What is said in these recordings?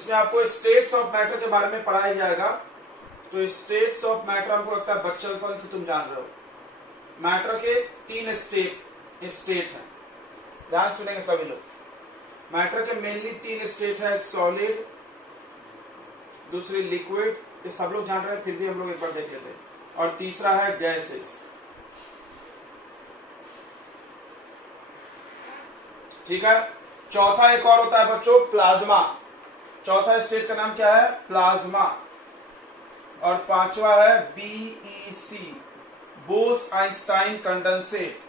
इसमें आपको states of matter के बारे में पढ़ाया जाएगा। तो स्टेट्स ऑफ मैटर हमको लगता है बचपन से तुम जान रहे हो। मैटर के 3 स्टेट है, ध्यान सुनेंगे सभी लोग। मैटर के मेनली 3 स्टेट है, एक सॉलिड, दूसरी लिक्विड, ये सब लोग जान रहे हैं, फिर भी हम लोग एक बार देख लेते हैं, और तीसरा है गैसेस। ठीक है। चौथा एक और होता है बच्चों, प्लाज्मा। चौथा स्टेट का नाम क्या है? प्लाज्मा। और पांचवा है बीईसी, बोस आइंस्टाइन कंडेंसेट।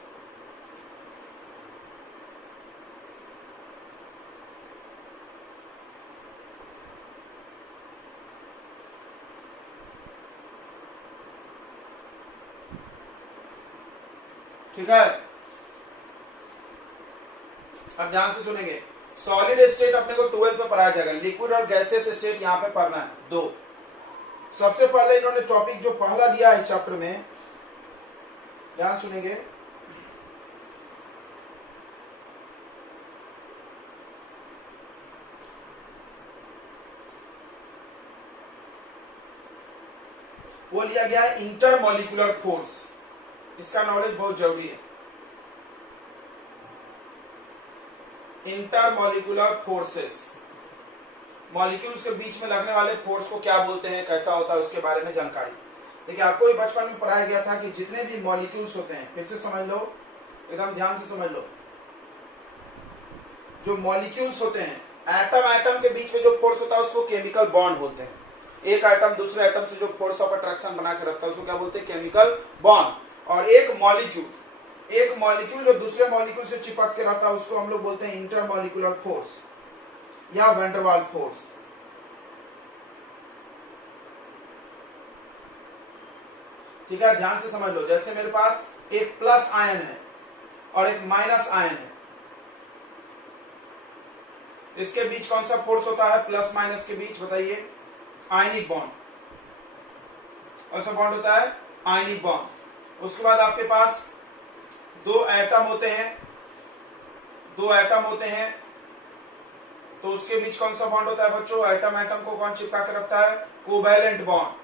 ठीक है, अब ध्यान से सुनेंगे। सॉलिड स्टेट अपने को 12th में पढ़ाया जाएगा, लिक्विड और गैसियस स्टेट यहां पे पढ़ना है 2। सबसे पहले इन्होंने टॉपिक जो पहला दिया है इस चैप्टर में, ध्यान सुनेंगे। वो लिया गया है इंटरमॉलिक्यूलर फोर्स। इसका नॉलेज बहुत जरूरी है। इंटरमॉलिक्यूलर फोर्सेस, मॉलिक्यूल्स के बीच में लगने वाले फोर्स को क्या बोलते हैं, कैसा होता है, उसके बारे में जानकारी। देखिए आपको ये बचपन में पढ़ाया गया था कि जितने भी मॉलिक्यूल्स होते हैं, फिर से समझ लो, एकदम ध्यान से समझ लो। जो मॉलिक्यूल्स होते हैं, एटम एटम के बीच में जो फोर्स होता है उसको केमिकल बॉन्ड बोलते हैं। एक एटम दूसरे एटम से जो फोर्स ऑफ अट्रैक्शन बना के रखता है उसको क्या बोलते हैं? Chemical bond. और एक मॉलिक्यूल जो दूसरे मॉलिक्यूल से चिपक के रहता है उसको हम लोग बोलते हैं इंटरमॉलिक्यूलर फोर्स या वैन डर वाल्स फोर्स। ठीक है, ध्यान से समझ लो। जैसे मेरे पास एक प्लस आयन है और एक माइनस आयन है, इसके बीच कौन सा फोर्स होता है? प्लस माइनस के बीच, बताइए। Ionic bond. कौन सा बॉन्ड होता है? Ionic bond. उसके बाद आपके पास 2 एटम होते हैं, तो उसके बीच कौन सा बॉन्ड होता है बच्चों? एटम एटम को कौन चिपका के रखता है? Covalent bond.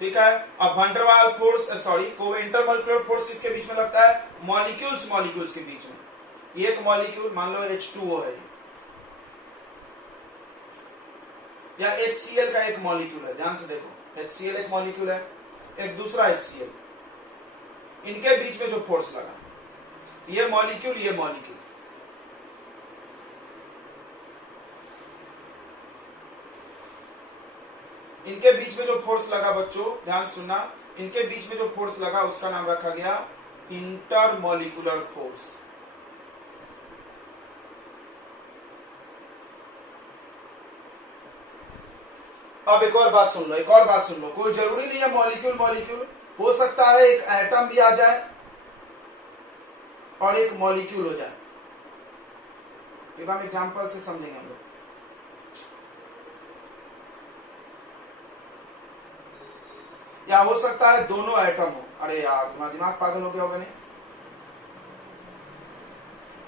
ठीक है। अब van der Waals force, intermolecular force किसके बीच में लगता है? मॉलिक्यूल्स के बीच में। एक मॉलिक्यूल मान लो H2O है, या HCl का एक मॉलिक्यूल है, ध्यान से देखो। HCl एक मॉलिक्यूल है, एक दूसरा HCl, इनके बीच में जो फोर्स लगा, ये मॉलिक्यूल इनके बीच में जो फोर्स लगा बच्चों, ध्यान सुनना, इनके बीच में जो फोर्स लगा उसका नाम रखा गया इंटरमॉलिक्यूलर फोर्स। अब एक और बात सुन लो, कोई जरूरी नहीं है मॉलिक्यूल, हो सकता है एक एटम भी आ जाए और एक मॉलिक्यूल हो जाए। एकदम एग्जांपल से समझेंगे हम लोग। या हो सकता है दोनों एटम हो। अरे यार, तुम्हारा दिमाग पागल हो गया होगा नहीं?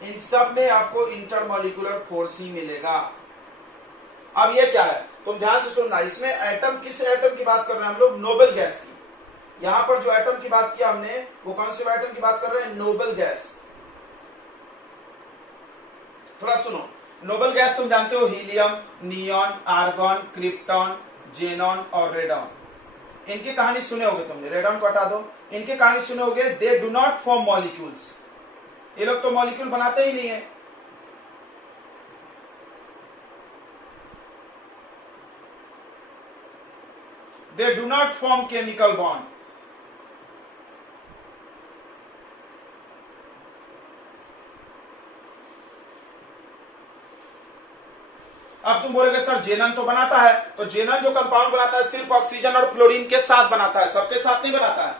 इन सब में आपको इंटरमॉलिक्यूलर फोर्स ही मिलेगा। अब ये क्या है, तुम ध्यान से सुनना। इसमें एटम, किस एटम की बात कर रहे हैं हम लोग? नोबल गैस की। यहां पर जो एटम की बात किया हमने, वो कौन से एटम की बात कर रहे हैं? Noble gas. थोड़ा सुनो। नोबल गैस तुम जानते हो, helium, neon, argon, krypton, xenon और रेडॉन। इनकी कहानी सुने होगे तुमने, रेडॉन को हटा दो। इनकी कहानी सुने होगे। They do not form molecules, ये लोग तो मॉलिक्यूल बनाते ही नहीं है। They do not form chemical bond. अब तुम बोलोगे सर जेनन तो बनाता है, तो जेनन जो कंपाउंड बनाता है सिर्फ ऑक्सीजन और फ्लोरीन के साथ बनाता है, सबके साथ नहीं बनाता है।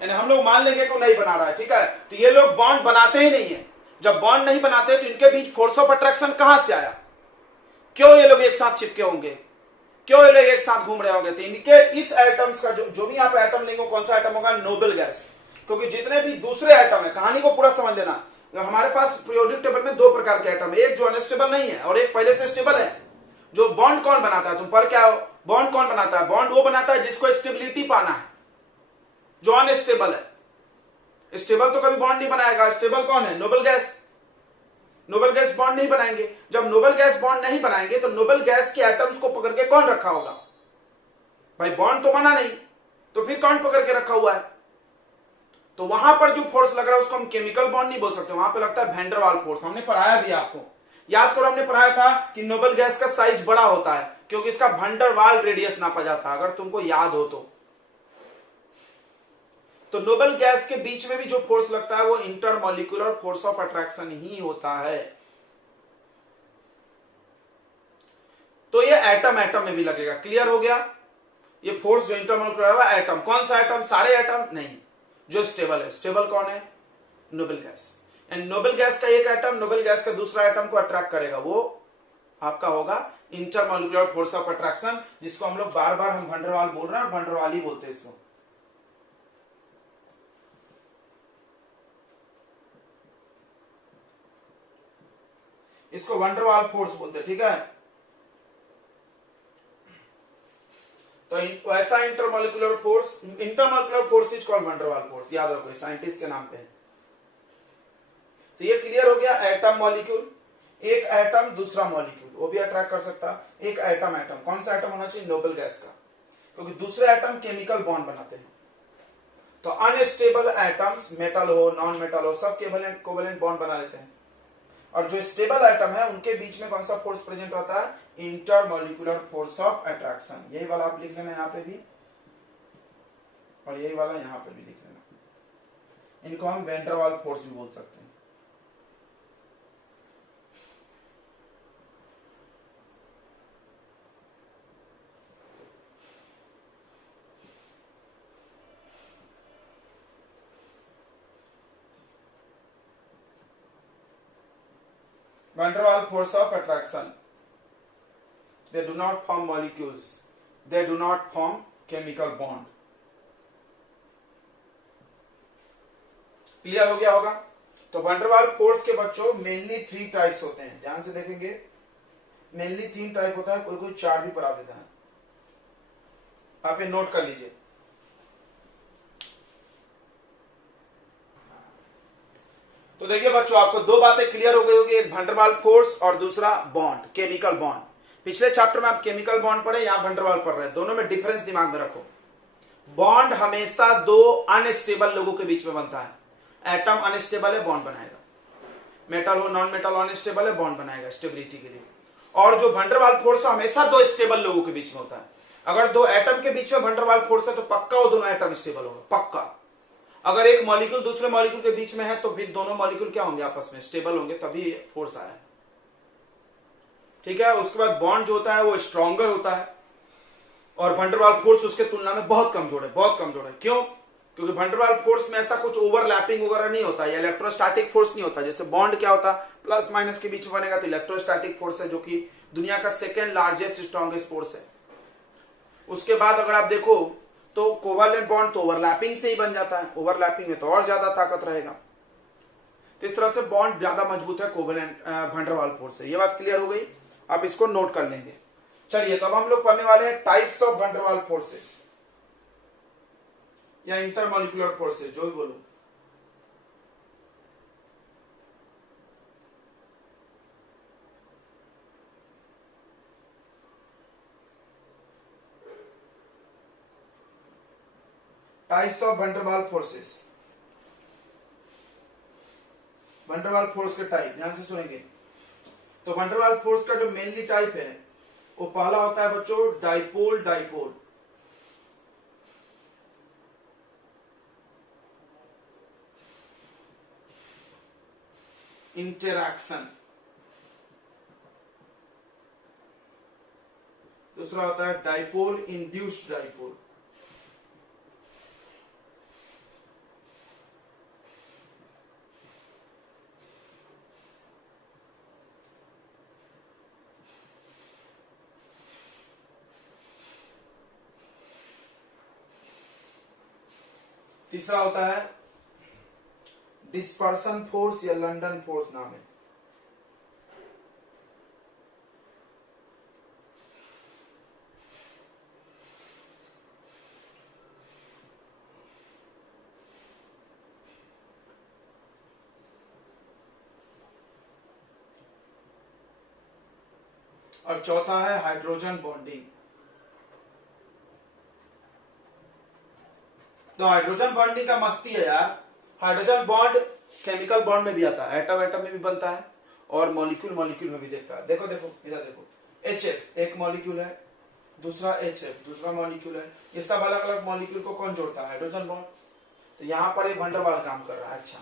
यानी हम लोग मान लेंगे कि नहीं बना रहा है, ठीक है। तो ये लोग बॉन्ड बनाते ही नहीं है। जब बॉन्ड नहीं बनाते तो इनके बीच फोर्स ऑफ अट्रैक्शन कहां से आया? क्यों ये लोग एक साथ चिपके होंगे? क्यों ये लोग एक साथ घूम रहे होंगे? तो इनके इस एटम्स का जो भी आप एटम लेंगे, कौन सा एटम होगा? Noble gas. क्योंकि जितने भी दूसरे एटम है, कहानी को पूरा समझ लेना, हमारे पास पीरियोडिक टेबल में दो प्रकार के एटम है, एक जो अनस्टेबल नहीं है और एक पहले से स्टेबल है। जो बॉन्ड कौन बनाता है, तुम पर क्या हो, बॉन्ड कौन बनाता है? बॉन्ड वो बनाता है जिसको स्टेबिलिटी पाना है, जो अनस्टेबल है। स्टेबल तो कभी बॉन्ड नहीं बनाएगा। स्टेबल कौन है? Noble gas. Noble gas bond नहीं बनाएंगे। जब नोबल गैस बॉन्ड नहीं बनाएंगे तो नोबल गैस के एटम्स को पकड़ के कौन रखा होगा? भाई बॉन्ड तो बना नहीं, तो फिर कौन पकड़ के रखा हुआ है? तो वहां पर जो फोर्स लग रहा है उसको हम केमिकल बॉन्ड नहीं बोल सकते, वहां पे लगता है वैन डर वाल फोर्स। हमने पढ़ाया भी आपको, याद करो, हमने पढ़ाया था कि नोबल गैस का साइज बड़ा होता है क्योंकि इसका वैन डर वाल रेडियस नापा जाता है, अगर तुमको याद हो तो नोबल गैस के बीच में भी जो फोर्स लगता है वो इंटरमॉलिक्यूलर फोर्स ऑफ अट्रैक्शन ही होता है। तो ये एटम एटम में भी लगेगा। क्लियर हो गया? ये फोर्स जो इंटरमॉलिक्यूलर है एटम, कौन सा एटम? सारे एटम नहीं, जो स्टेबल है। स्टेबल कौन है? Noble gas. And noble gas का एक एटम नोबल गैस का दूसरा एटम को अट्रैक्ट करेगा, वो आपका होगा इंटरमॉलिक्यूलर फोर्स ऑफ अट्रैक्शन, जिसको हम लोग बार बार हम वैन डर वाल बोल रहे हैं, वैन डर वाल ही बोलते हैं इसको। इसको वैन डर वाल फोर्स बोलते हैं, ठीक है। तो ऐसा intermolecular force is called van der Waals force, याद रखो, साइंटिस्ट के नाम पे है। तो ये क्लियर हो गया। एटम मॉलिक्यूल, एक एटम दूसरा मॉलिक्यूल, वो भी अट्रैक्ट कर सकता है। एक एटम एटम, कौन सा एटम होना चाहिए? नोबल गैस का, क्योंकि दूसरे एटम केमिकल बॉन्ड बनाते हैं। तो अनस्टेबल एटम्स, मेटल हो नॉन मेटल हो, सब कोवेलेंट बॉन्ड बना लेते हैं। और जो स्टेबल एटम है उनके बीच में कौन सा फोर्स प्रेजेंट होता है? Intermolecular force of attraction. यही वाला आप लिख लेना यहां पे भी, और यही वाला यहां पे भी लिख लेना। इनको हम वैन डर वाल फोर्स भी बोल सकते हैं। Van der Waal force of attraction. They do not form molecules. They do not form chemical bond. Clear हो गया होगा? तो वैन डर वाल फोर्स के बच्चों मेनली 3 टाइप्स होते हैं, ध्यान से देखेंगे। मेनली 3 टाइप होता है, कोई कोई 4 भी पढ़ा देता है। आप ये नोट कर लीजिए। तो देखिए बच्चों, आपको 2 बातें क्लियर हो गई होगी, एक वैन डर वाल फोर्स और दूसरा बॉन्ड, केमिकल बॉन्ड। पिछले चैप्टर में आप केमिकल बॉन्ड पढ़े, यहां वैन डर वाल पढ़ रहे हैं, दोनों में डिफरेंस दिमाग में रखो। बॉन्ड हमेशा 2 अनस्टेबल लोगों के बीच में बनता है। एटम अनस्टेबल है, बॉन्ड बनाएगा। मेटल हो नॉन मेटल अनस्टेबल है, बॉन्ड बनाएगा स्टेबिलिटी के लिए। और जो वैन डर वाल फोर्स हमेशा 2 स्टेबल लोगों के बीच में होता है। अगर 2 एटम के बीच में वैन डर वाल फोर्स है तो पक्का वो दोनों एटम स्टेबल होगा, पक्का। अगर एक मॉलिक्यूल दूसरे मॉलिक्यूल के बीच में है तो फिर दोनों मॉलिक्यूल क्या होंगे? आपस में स्टेबल होंगे, तभी फोर्स आया है, ठीक है। उसके बाद बॉन्ड जो होता है वो स्ट्रॉन्गर होता है, और वैन डर वाल फोर्स उसके तुलना में बहुत कमजोर है, बहुत कमजोर है। क्यों? क्योंकि वैन डर वाल फोर्स में ऐसा कुछ ओवरलैपिंग वगैरह नहीं होता, या इलेक्ट्रोस्टैटिक फोर्स नहीं होता। जैसे बॉन्ड क्या होता है, प्लस माइनस के बीच में बनेगा, तो इलेक्ट्रोस्टैटिक फोर्स है, जो कि दुनिया का सेकेंड लार्जेस्ट स्ट्रॉन्गेस्ट फोर्स है। उसके बाद अगर आप देखो तो कोवलेंट बॉन्ड तो ओवरलैपिंग से ही बन जाता है, ओवरलैपिंग में तो और ज्यादा ताकत रहेगा। तो इस तरह से बॉन्ड ज्यादा मजबूत है covalent van der Waals force से। ये बात क्लियर हो गई, आप इसको नोट कर लेंगे। चलिए, तो अब हम लोग पढ़ने वाले हैं टाइप्स ऑफ वैन डर वाल फोर्सेस या इंटरमॉलिक्यूलर फोर्सेस, जो भी बोलो। टाइप्स ऑफ वैन डर वाल forces. Van der Waals force के टाइप ध्यान से सुनेंगे। तो वैन डर वाल फोर्स का जो मेनली टाइप है वो पहला होता है बच्चों डाइपोल डाइपोल। इंटरैक्शन। दूसरा होता है डाइपोल इंड्यूस्ड डाइपोल। तीसरा होता है डिस्पर्सन फोर्स या लंदन फोर्स नाम है। और चौथा है हाइड्रोजन बॉन्डिंग। तो हाइड्रोजन बॉन्डिंग का मस्ती है यार। हाइड्रोजन बॉन्ड केमिकल बॉन्ड में भी आता है, एटम एटम में भी बनता है और मॉलिक्यूल मॉलिक्यूल में भी देखता है। देखो देखो इधर देखो, HF एक मॉलिक्यूल है, दूसरा HF दूसरा मॉलिक्यूल है। ये सब अलग अलग मॉलिक्यूल को कौन जोड़ता है? Hydrogen bond. तो यहाँ पर एक वंडरवाल काम कर रहा है। अच्छा,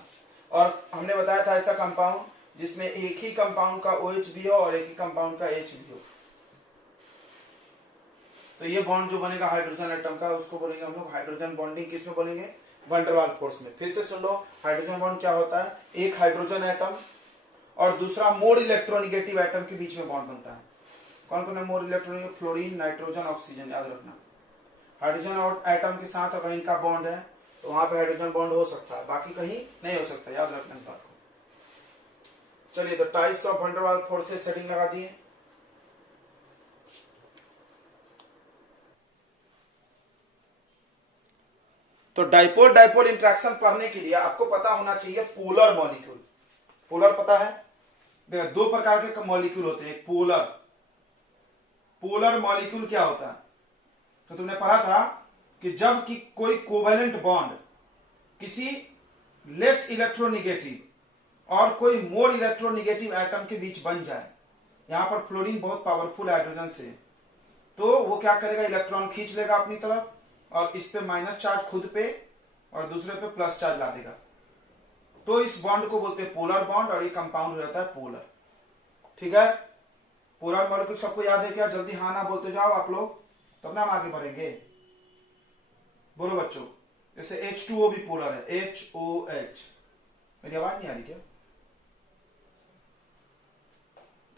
और हमने बताया था ऐसा कंपाउंड जिसमें एक ही कंपाउंड का OH भी हो और एक ही कंपाउंड का H भी हो। तो ये बॉन्ड जो बनेगा हाइड्रोजन एटम का, उसको बोलेंगे हम लोग हाइड्रोजन बॉन्डिंग। किसमें बोलेंगे? वंडरवाल फोर्स में। फिर से सुन लो, हाइड्रोजन बॉन्ड क्या होता है? एक हाइड्रोजन एटम और दूसरा मोर इलेक्ट्रोनिगेटिव एटम के बीच में बॉन्ड बनता है। कौन कौन है more electronegative? Fluorine, nitrogen, oxygen. याद रखना, हाइड्रोजन और एटम के साथ अगर इनका बॉन्ड है तो वहां पे हाइड्रोजन बॉन्ड हो सकता है, बाकी कहीं नहीं हो सकता। याद रखना इस बात को। चलिए, तो types of van der Waals forces setting लगा दिए। तो डाइपोल डाइपोल इंटरेक्शन पढ़ने के लिए आपको पता होना चाहिए पोलर मॉलिक्यूल। पोलर पता है? देखो, दो प्रकार के मॉलिक्यूल होते हैं। एक पोलर, पोलर मॉलिक्यूल क्या होता है? तो तुमने पढ़ा था कि जब कि कोई कोवेलेंट बॉन्ड किसी लेस इलेक्ट्रोनिगेटिव और कोई मोर इलेक्ट्रोनिगेटिव एटम के बीच बन जाए, यहां पर फ्लोरीन बहुत पावरफुल हाइड्रोजन से, तो वो क्या करेगा? इलेक्ट्रॉन खींच लेगा अपनी तरफ और इस पे माइनस चार्ज खुद पे और दूसरे पे प्लस चार्ज ला देगा। तो इस बॉन्ड को बोलते हैं पोलर बॉन्ड और ये कंपाउंड हो जाता है पोलर। ठीक है, पोलर मॉलिक्यूल सबको याद है क्या? जल्दी हाँ ना बोलते जाओ आप लोग, तब ना हम आगे बढ़ेंगे। बोलो बच्चों। जैसे H2O भी पोलर है, HOH। मेरी आवाज नहीं आ रही क्या?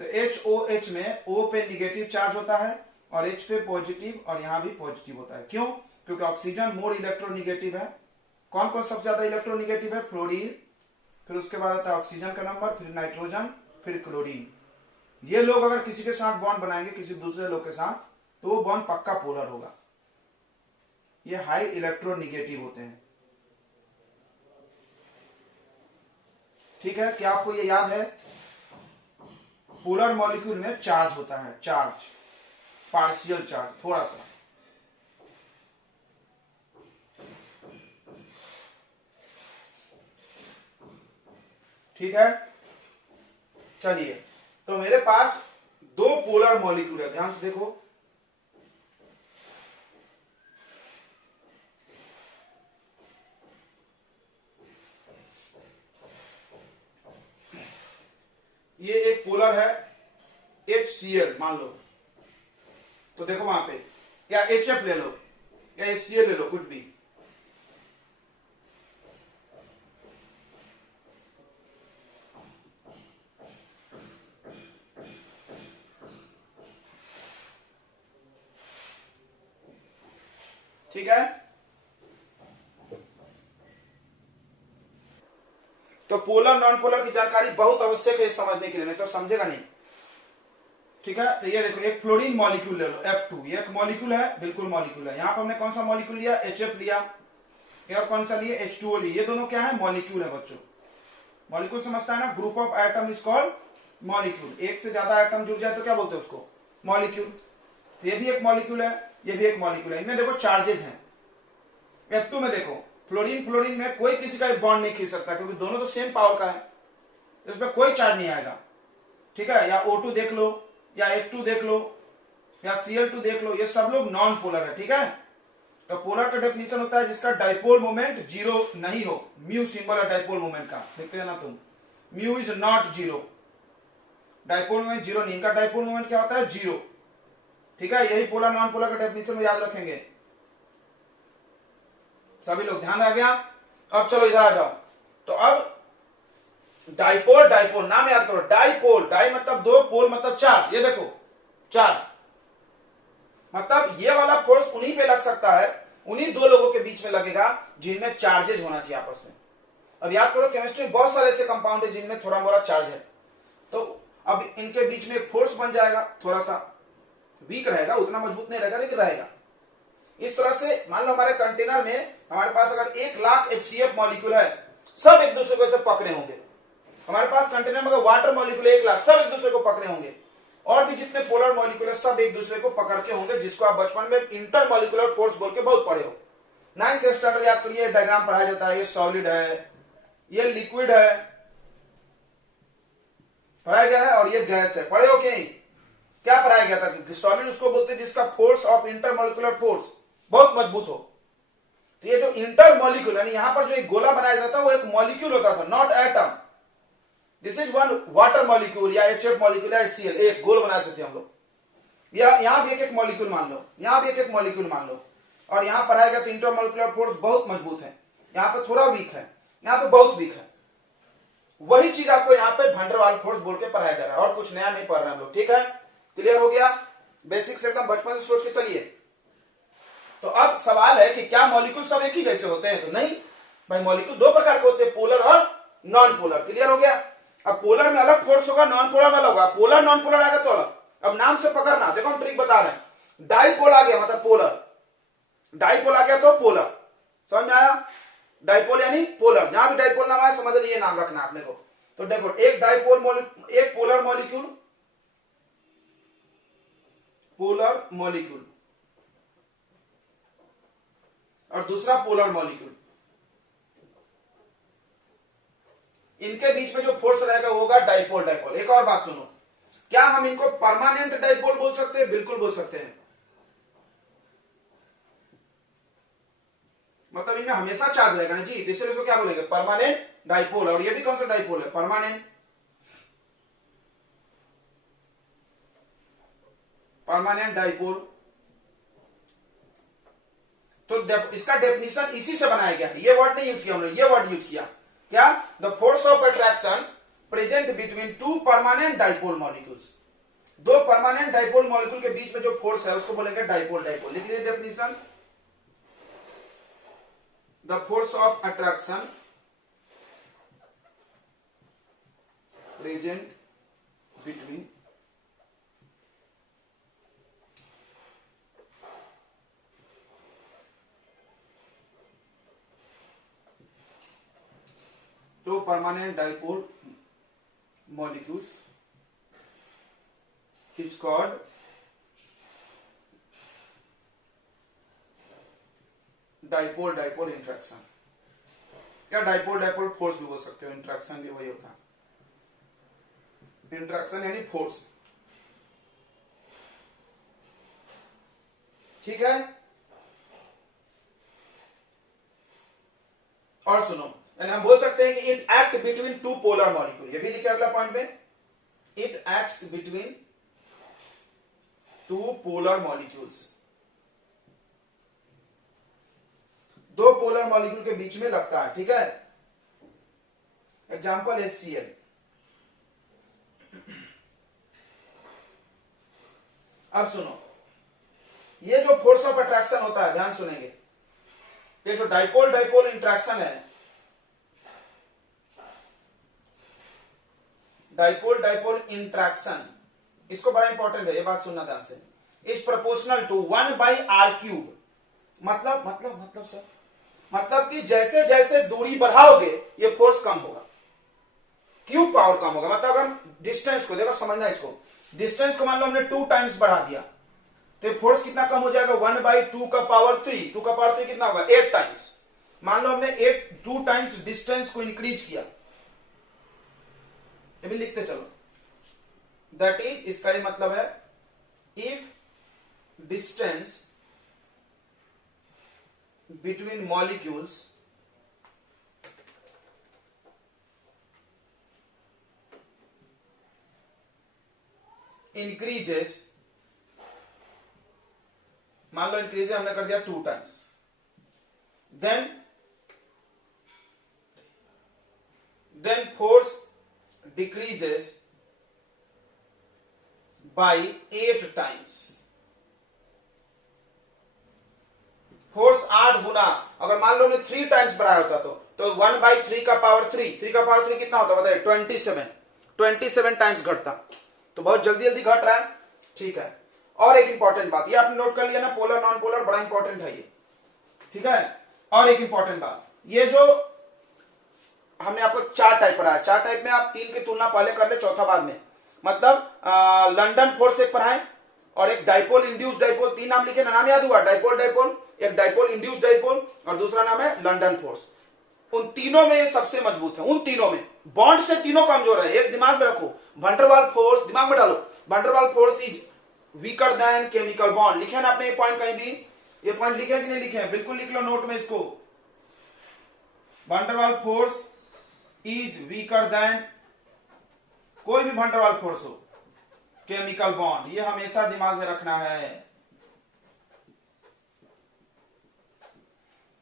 तो HOH में O पे निगेटिव चार्ज होता है और H पे पॉजिटिव, और यहां भी पॉजिटिव होता है। क्यों? क्योंकि ऑक्सीजन मोर इलेक्ट्रोनिगेटिव है। कौन कौन सबसे ज्यादा इलेक्ट्रोनिगेटिव है? फ्लोरीन, फिर उसके बाद आता है ऑक्सीजन का नंबर, फिर नाइट्रोजन, फिर क्लोरीन। ये लोग अगर किसी के साथ बॉन्ड बनाएंगे, किसी दूसरे लोग के साथ, तो वो बॉन्ड पक्का पोलर होगा। ये हाई इलेक्ट्रोनिगेटिव होते हैं। ठीक है, क्या आपको ये याद है? पोलर मॉलिक्यूल में चार्ज होता है, चार्ज, पार्शियल चार्ज, थोड़ा सा। ठीक है, चलिए, तो मेरे पास दो पोलर मॉलिक्यूल है, ध्यान से देखो। ये एक पोलर है HCl मान लो, तो देखो वहां पे, या HF ले लो या HCl ले लो, कुछ भी। ठीक है, तो पोलर नॉन पोलर की जानकारी बहुत आवश्यक है समझने के लिए, नहीं तो समझेगा नहीं। ठीक है, तो ये देखो, एक फ्लोरीन मॉलिक्यूल ले लो F2, ये एक मॉलिक्यूल है, बिल्कुल मॉलिक्यूल है। यहां पर हमने कौन सा मॉलिक्यूल लिया? HF लिया। और कौन सा लिए? H2O लिए। ये दोनों क्या है? मॉलिक्यूल है बच्चों। मॉलिक्यूल समझता है ना? Group of atom is called molecule. एक से ज्यादा एटम जुड़ जाए तो क्या बोलते हैं उसको? मॉलिक्यूल। तो ये भी एक मॉलिक्यूल है, ये भी एक मॉलिक्यूल है। इनमें देखो चार्जेस हैं। F2 में देखो, फ्लोरीन फ्लोरीन में कोई किसी का बॉन्ड नहीं खींच सकता, क्योंकि दोनों तो सेम पावर का है, इसमें कोई चार्ज नहीं आएगा। ठीक है, या O2 देख लो, या H2 देख लो, या Cl2 देख लो, ये सब लोग नॉन पोलर है। ठीक है, तो पोलर का डेफिनेशन होता है जिसका डाइपोल मोमेंट जीरो नहीं हो। म्यू सिंबल है डाइपोल मोमेंट का, देखते हैं ना तुम, mu is not zero. Dipole moment zero नहीं, इनका डाइपोल मोमेंट क्या होता है? जीरो। ठीक है, यही पोलर नॉन पोलर का डेफिनेशन में याद रखेंगे सभी लोग, ध्यान आ गया? अब चलो इधर आ जाओ। तो अब डाइपोल, डाइपोल नाम याद करो, डाइपोल, डाई मतलब दो, पोल मतलब चार। ये देखो चार, मतलब ये वाला फोर्स उन्हीं पे लग सकता है, उन्हीं दो लोगों के बीच में लगेगा जिनमें चार्जेस होना चाहिए आपस में। अब याद करो केमिस्ट्री में बहुत सारे ऐसे कंपाउंड है जिनमें थोड़ा मोड़ा चार्ज है, तो अब इनके बीच में एक फोर्स बन जाएगा, थोड़ा सा वीक रहेगा, उतना मजबूत नहीं रहेगा लेकिन रहेगा। इस तरह से मान लो हमारे कंटेनर में हमारे पास अगर 1,00,000 HCF मॉलिक्यूल है, सब एक दूसरे को पकड़े होंगे। हमारे पास कंटेनर में अगर वाटर मॉलिक्यूल 1,00,000, सब एक दूसरे को पकड़े होंगे, और भी जितने पोलर मॉलिक्यूल है सब एक दूसरे को पकड़ के होंगे, जिसको आप बचपन में इंटर मॉलिक्यूलर फोर्स बोल के बहुत पढ़े हो। 9th स्टैंडर्ड याद करिए, डायग्राम पढ़ाया जाता है, ये सॉलिड है, ये लिक्विड है, पढ़ाया गया है, और ये गैस है, पढ़े हो कि नहीं? क्या पढ़ाया गया था कि सॉलिड उसको बोलते हैं जिसका फोर्स ऑफ इंटरमॉलिक्यूलर फोर्स बहुत मजबूत हो। तो ये जो इंटर मॉलिक्यूल यानी यहां पर जो एक गोला बनाया जाता है वो एक मॉलिक्यूल होता था, not atom. This is one water molecule या HF मॉलिक्यूल या HCl, एक गोल बनाते थे हम लोग। यहां भी एक मॉलिक्यूल मान लो, यहां भी एक मॉलिक्यूल मान लो, और यहां पढ़ाया गया तो इंटरमॉलिक्यूलर फोर्स बहुत मजबूत है, यहां पे थोड़ा वीक है, यहां पे बहुत वीक है। वही चीज आपको यहाँ पे वैन डर वाल्स फोर्स बोल के पढ़ाया जा रहा है, और कुछ नया नहीं पढ़ रहे हम लोग। ठीक है, क्लियर हो गया? बेसिक्स एकदम बचपन से सोच के चलिए। तो अब सवाल है कि क्या मॉलिक्यूल सब एक ही जैसे होते हैं? तो नहीं भाई, मॉलिक्यूल दो प्रकार के होते हैं, पोलर और नॉन पोलर। क्लियर हो गया? अब पोलर में अलग फोर्स होगा, नॉन पोलर में अलग होगा। पोलर नॉन पोलर आएगा तो अलग। अब नाम से पकड़ना, देखो हम ट्रिक बता रहे हैं। डाइपोल आ गया मतलब पोलर, डाइपोल आ गया तो पोलर, समझ में आया? डाइपोल यानी पोलर, जहां भी डाइपोल नाम आए समझ लीजिए, नाम रखना आपने को। तो देखो, एक डाइपोल एक पोलर मॉलिक्यूल, पोलर मॉलिक्यूल, और दूसरा पोलर मॉलिक्यूल, इनके बीच में जो फोर्स रहेगा वो होगा डाइपोल डाइपोल। एक और बात सुनो, क्या हम इनको परमानेंट डाइपोल बोल सकते हैं? बिल्कुल बोल सकते हैं। मतलब इनमें हमेशा चार्ज रहेगा ना जी, इसलिए इसको क्या बोलेंगे? Permanent dipole. और ये भी कौन सा डाइपोल है? Permanent, permanent dipole. तो इसका डेफिनेशन इसी से बनाया गया है, ये वर्ड नहीं यूज किया हमने, ये वर्ड यूज किया। क्या? The force of attraction present between two permanent dipole molecules. दो परमानेंट डाइपोल मॉलिक्यूल के बीच में जो फोर्स है उसको बोलेंगे डाइपोल डाइपोल। लिख लीजिए definition, the force of attraction present between two permanent dipole molecules is called dipole dipole interaction. क्या डाइपोल डाइपोल फोर्स भी बोल सकते हो, इंट्रैक्शन भी वही होता है। इंट्रैक्शन यानी फोर्स। ठीक है, और सुनो, यानी हम बोल सकते हैं कि it act between two polar molecule. ये भी लिखे अगला पॉइंट में, it acts between two polar molecules. दो पोलर मॉलिक्यूल के बीच में लगता है। ठीक है, एग्जांपल HCl। अब सुनो, ये जो फोर्स ऑफ अट्रैक्शन होता है, ध्यान सुनेंगे, ये जो डाइपोल डाइपोल इंट्रैक्शन है, डाइपोल डाइपोल इंट्रैक्शन, इसको बड़ा इंपॉर्टेंट है, ये बात सुनना ध्यान से। Is proportional to 1/r³। मतलब सर, मतलब कि जैसे जैसे दूरी बढ़ाओगे ये फोर्स कम होगा, क्यूब पावर कम होगा। मतलब अगर हम डिस्टेंस को देखो, समझना इसको, डिस्टेंस को मान लो हमने 2 टाइम्स बढ़ा दिया तो फोर्स कितना कम हो जाएगा? 1/2 का पावर 3। 2 का पावर 3 कितना होगा? 8 टाइम्स। मान लो हमने 2 टाइम्स डिस्टेंस को इंक्रीज किया, ये भी लिखते चलो। दैट इज, इसका ही मतलब है, if distance between molecules increases, मान लो इंक्रीज हमने कर दिया 2 times, then force decreases by 8 times। Force 8 गुना, अगर मान लो ने 3 टाइम्स बढ़ाया होता तो 1/3 का पावर 3 का पावर 3 कितना होता बताइए? 27 टाइम्स घटता। तो बहुत जल्दी जल्दी घट रहा है, ठीक है। और एक इंपॉर्टेंट बात, ये आपने नोट कर लिया ना, पोलर नॉन पोलर बड़ा इंपॉर्टेंट है ये, ठीक है। और एक इंपॉर्टेंट बात, ये जो हमने आपको 4 टाइप पढ़ाया, 4 टाइप में आप 3 की तुलना पहले कर ले, चौथा बाद में, मतलब लंदन फोर्स एक पढ़ाए और एक डाइपोल इंड्यूस डाइपोल, 3 नाम लिखे ना, नाम याद हुआ? डाइपोल डाइपोल, एक डाइपोल इंड्यूस डाइपोल और दूसरा नाम है लंदन फोर्स। उन तीनों में ये सबसे मजबूत है, उन तीनों में बॉन्ड से तीनों कमजोर है। एक दिमाग में रखो, वंडरवाल फोर्स दिमाग में डालो, van der Waals force is weaker then chemical bond. लिखे ना आपने ये पॉइंट कहीं भी? ये पॉइंट लिखे कि नहीं लिखे? बिल्कुल लिख लो नोट में इसको। Van der Waals force is weaker then, कोई भी वंडरवाल फोर्स हो, केमिकल बॉन्ड, ये हमेशा दिमाग में रखना है।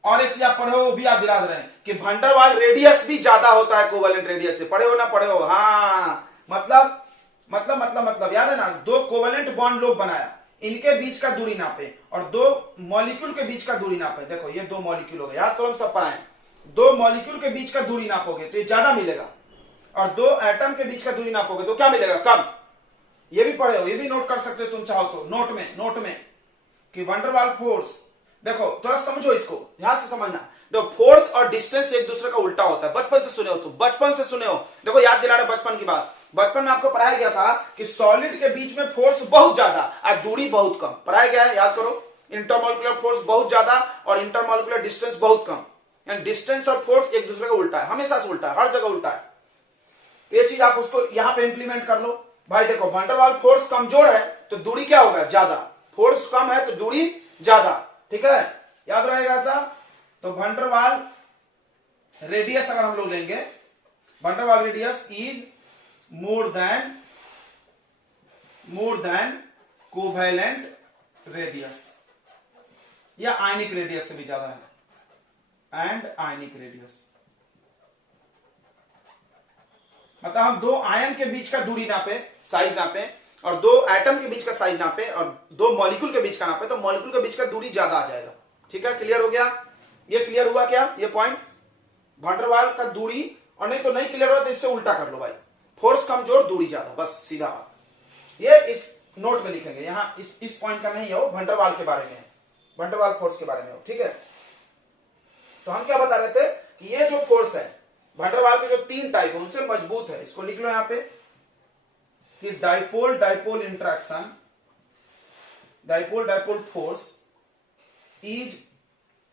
और एक चीज आप पढ़े हो, वो भी आप दिला दे रहे हैं कि वंडरवाल रेडियस भी ज्यादा होता है कोवेलेंट रेडियस से। पढ़े हो ना? पढ़े हो? हाँ, मतलब याद है ना, 2 कोवेलेंट बॉन्ड लोग बनाया, इनके बीच का दूरी नापे और 2 मॉलिक्यूल के बीच का दूरी नापे। देखो ये 2 मॉलिक्यूल हो गए, याद करो, हम सब पढ़ाए। 2 मॉलिक्यूल के बीच का दूरी नापोगे तो ये ज्यादा मिलेगा, और 2 एटम के बीच का दूरी नापोगे तो क्या मिलेगा? कम। ये भी पढ़े हो, ये भी नोट कर सकते हो तुम चाहो तो नोट में कि वंडरवाल फोर्स, देखो थोड़ा समझो इसको, ध्यान से समझना। देखो फोर्स और डिस्टेंस एक दूसरे का उल्टा होता है, बचपन से सुने हो तुम, बचपन से सुने हो। देखो याद दिला रहे बचपन की बात, बचपन में आपको पढ़ाया गया था कि सॉलिड के बीच में फोर्स बहुत ज्यादा और दूरी बहुत कम, पढ़ाया गया है, याद करो। इंटरमोलिकुलर फोर्स बहुत ज्यादा और इंटरमोलिकुलर डिस्टेंस बहुत कम, यानी डिस्टेंस और फोर्स एक दूसरे का उल्टा है, हमेशा से उल्टा है, हर जगह उल्टा है। ये चीज आप उसको यहां पे इंप्लीमेंट कर लो। भाई देखो वंडरवाल फोर्स कमजोर है तो दूरी क्या होगा? ज्यादा। फोर्स कम है तो दूरी ज्यादा, ठीक है, याद रहेगा ऐसा। तो वंडरवाल रेडियस अगर हम लोग लेंगे, van der Waals radius is more than covalent radius, या आयनिक रेडियस से भी ज्यादा है, एंड आयनिक रेडियस। मतलब हम 2 आयन के बीच का दूरी नापे, साइज नापे, और 2 एटम के बीच का साइज नापे, और 2 मॉलिक्यूल के बीच का नापे, तो मॉलिक्यूल के बीच का दूरी ज्यादा आ जाएगा। ठीक है, क्लियर हो गया? ये क्लियर हुआ क्या ये पॉइंट? वंडरवाल का दूरी, और नहीं तो नहीं क्लियर हो तो इससे उल्टा कर लो भाई, फोर्स कमजोर दूरी ज्यादा, बस सीधा बात। ये इस नोट में लिखेंगे, यहां इस पॉइंट का नहीं है, वो वंडरवाल के बारे में है, वंडरवाल फोर्स के बारे में हो, ठीक है। तो हम क्या बता रहे थे कि ये जो फोर्स है, वंडरवाल के जो 3 टाइप है उनसे मजबूत है। इसको लिख लो यहां पे कि dipole dipole interaction, dipole dipole force is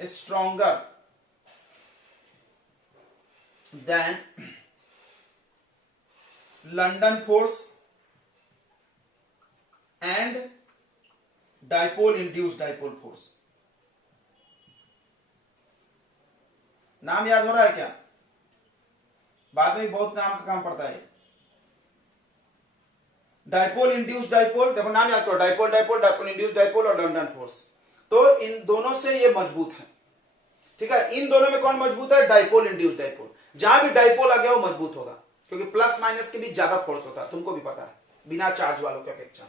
stronger than London force and dipole induce dipole force. नाम याद हो रहा है क्या? बाद में बहुत नाम का काम पड़ता है। डाइपोल इंड्यूस डाइपोल, देखो नाम याद करो, dipole dipole, dipole induce dipole और लंदन फोर्स। तो इन दोनों से ये मजबूत है, ठीक है। इन दोनों में कौन मजबूत है? Dipole induce dipole. जहां भी डाइपोल आ गया वो मजबूत होगा, क्योंकि प्लस माइनस के बीच ज्यादा फोर्स होता है, तुमको भी पता है, बिना चार्ज वालों की अपेक्षा।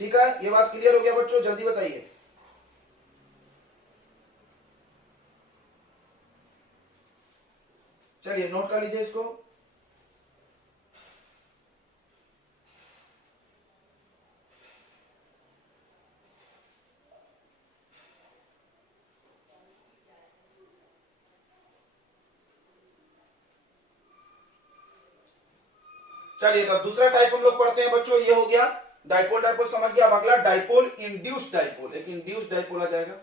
ठीक है, ये बात क्लियर हो गया बच्चों? जल्दी बताइए। चलिए नोट कर लीजिए इसको। चलिए तो दूसरा टाइप हम लोग पढ़ते हैं बच्चों, ये हो गया डाइपोल डाइपोल, समझ गया। अब अगला डाइपोल इंड्यूस डाइपोल, एक इंड्यूस डाइपोल आ जाएगा।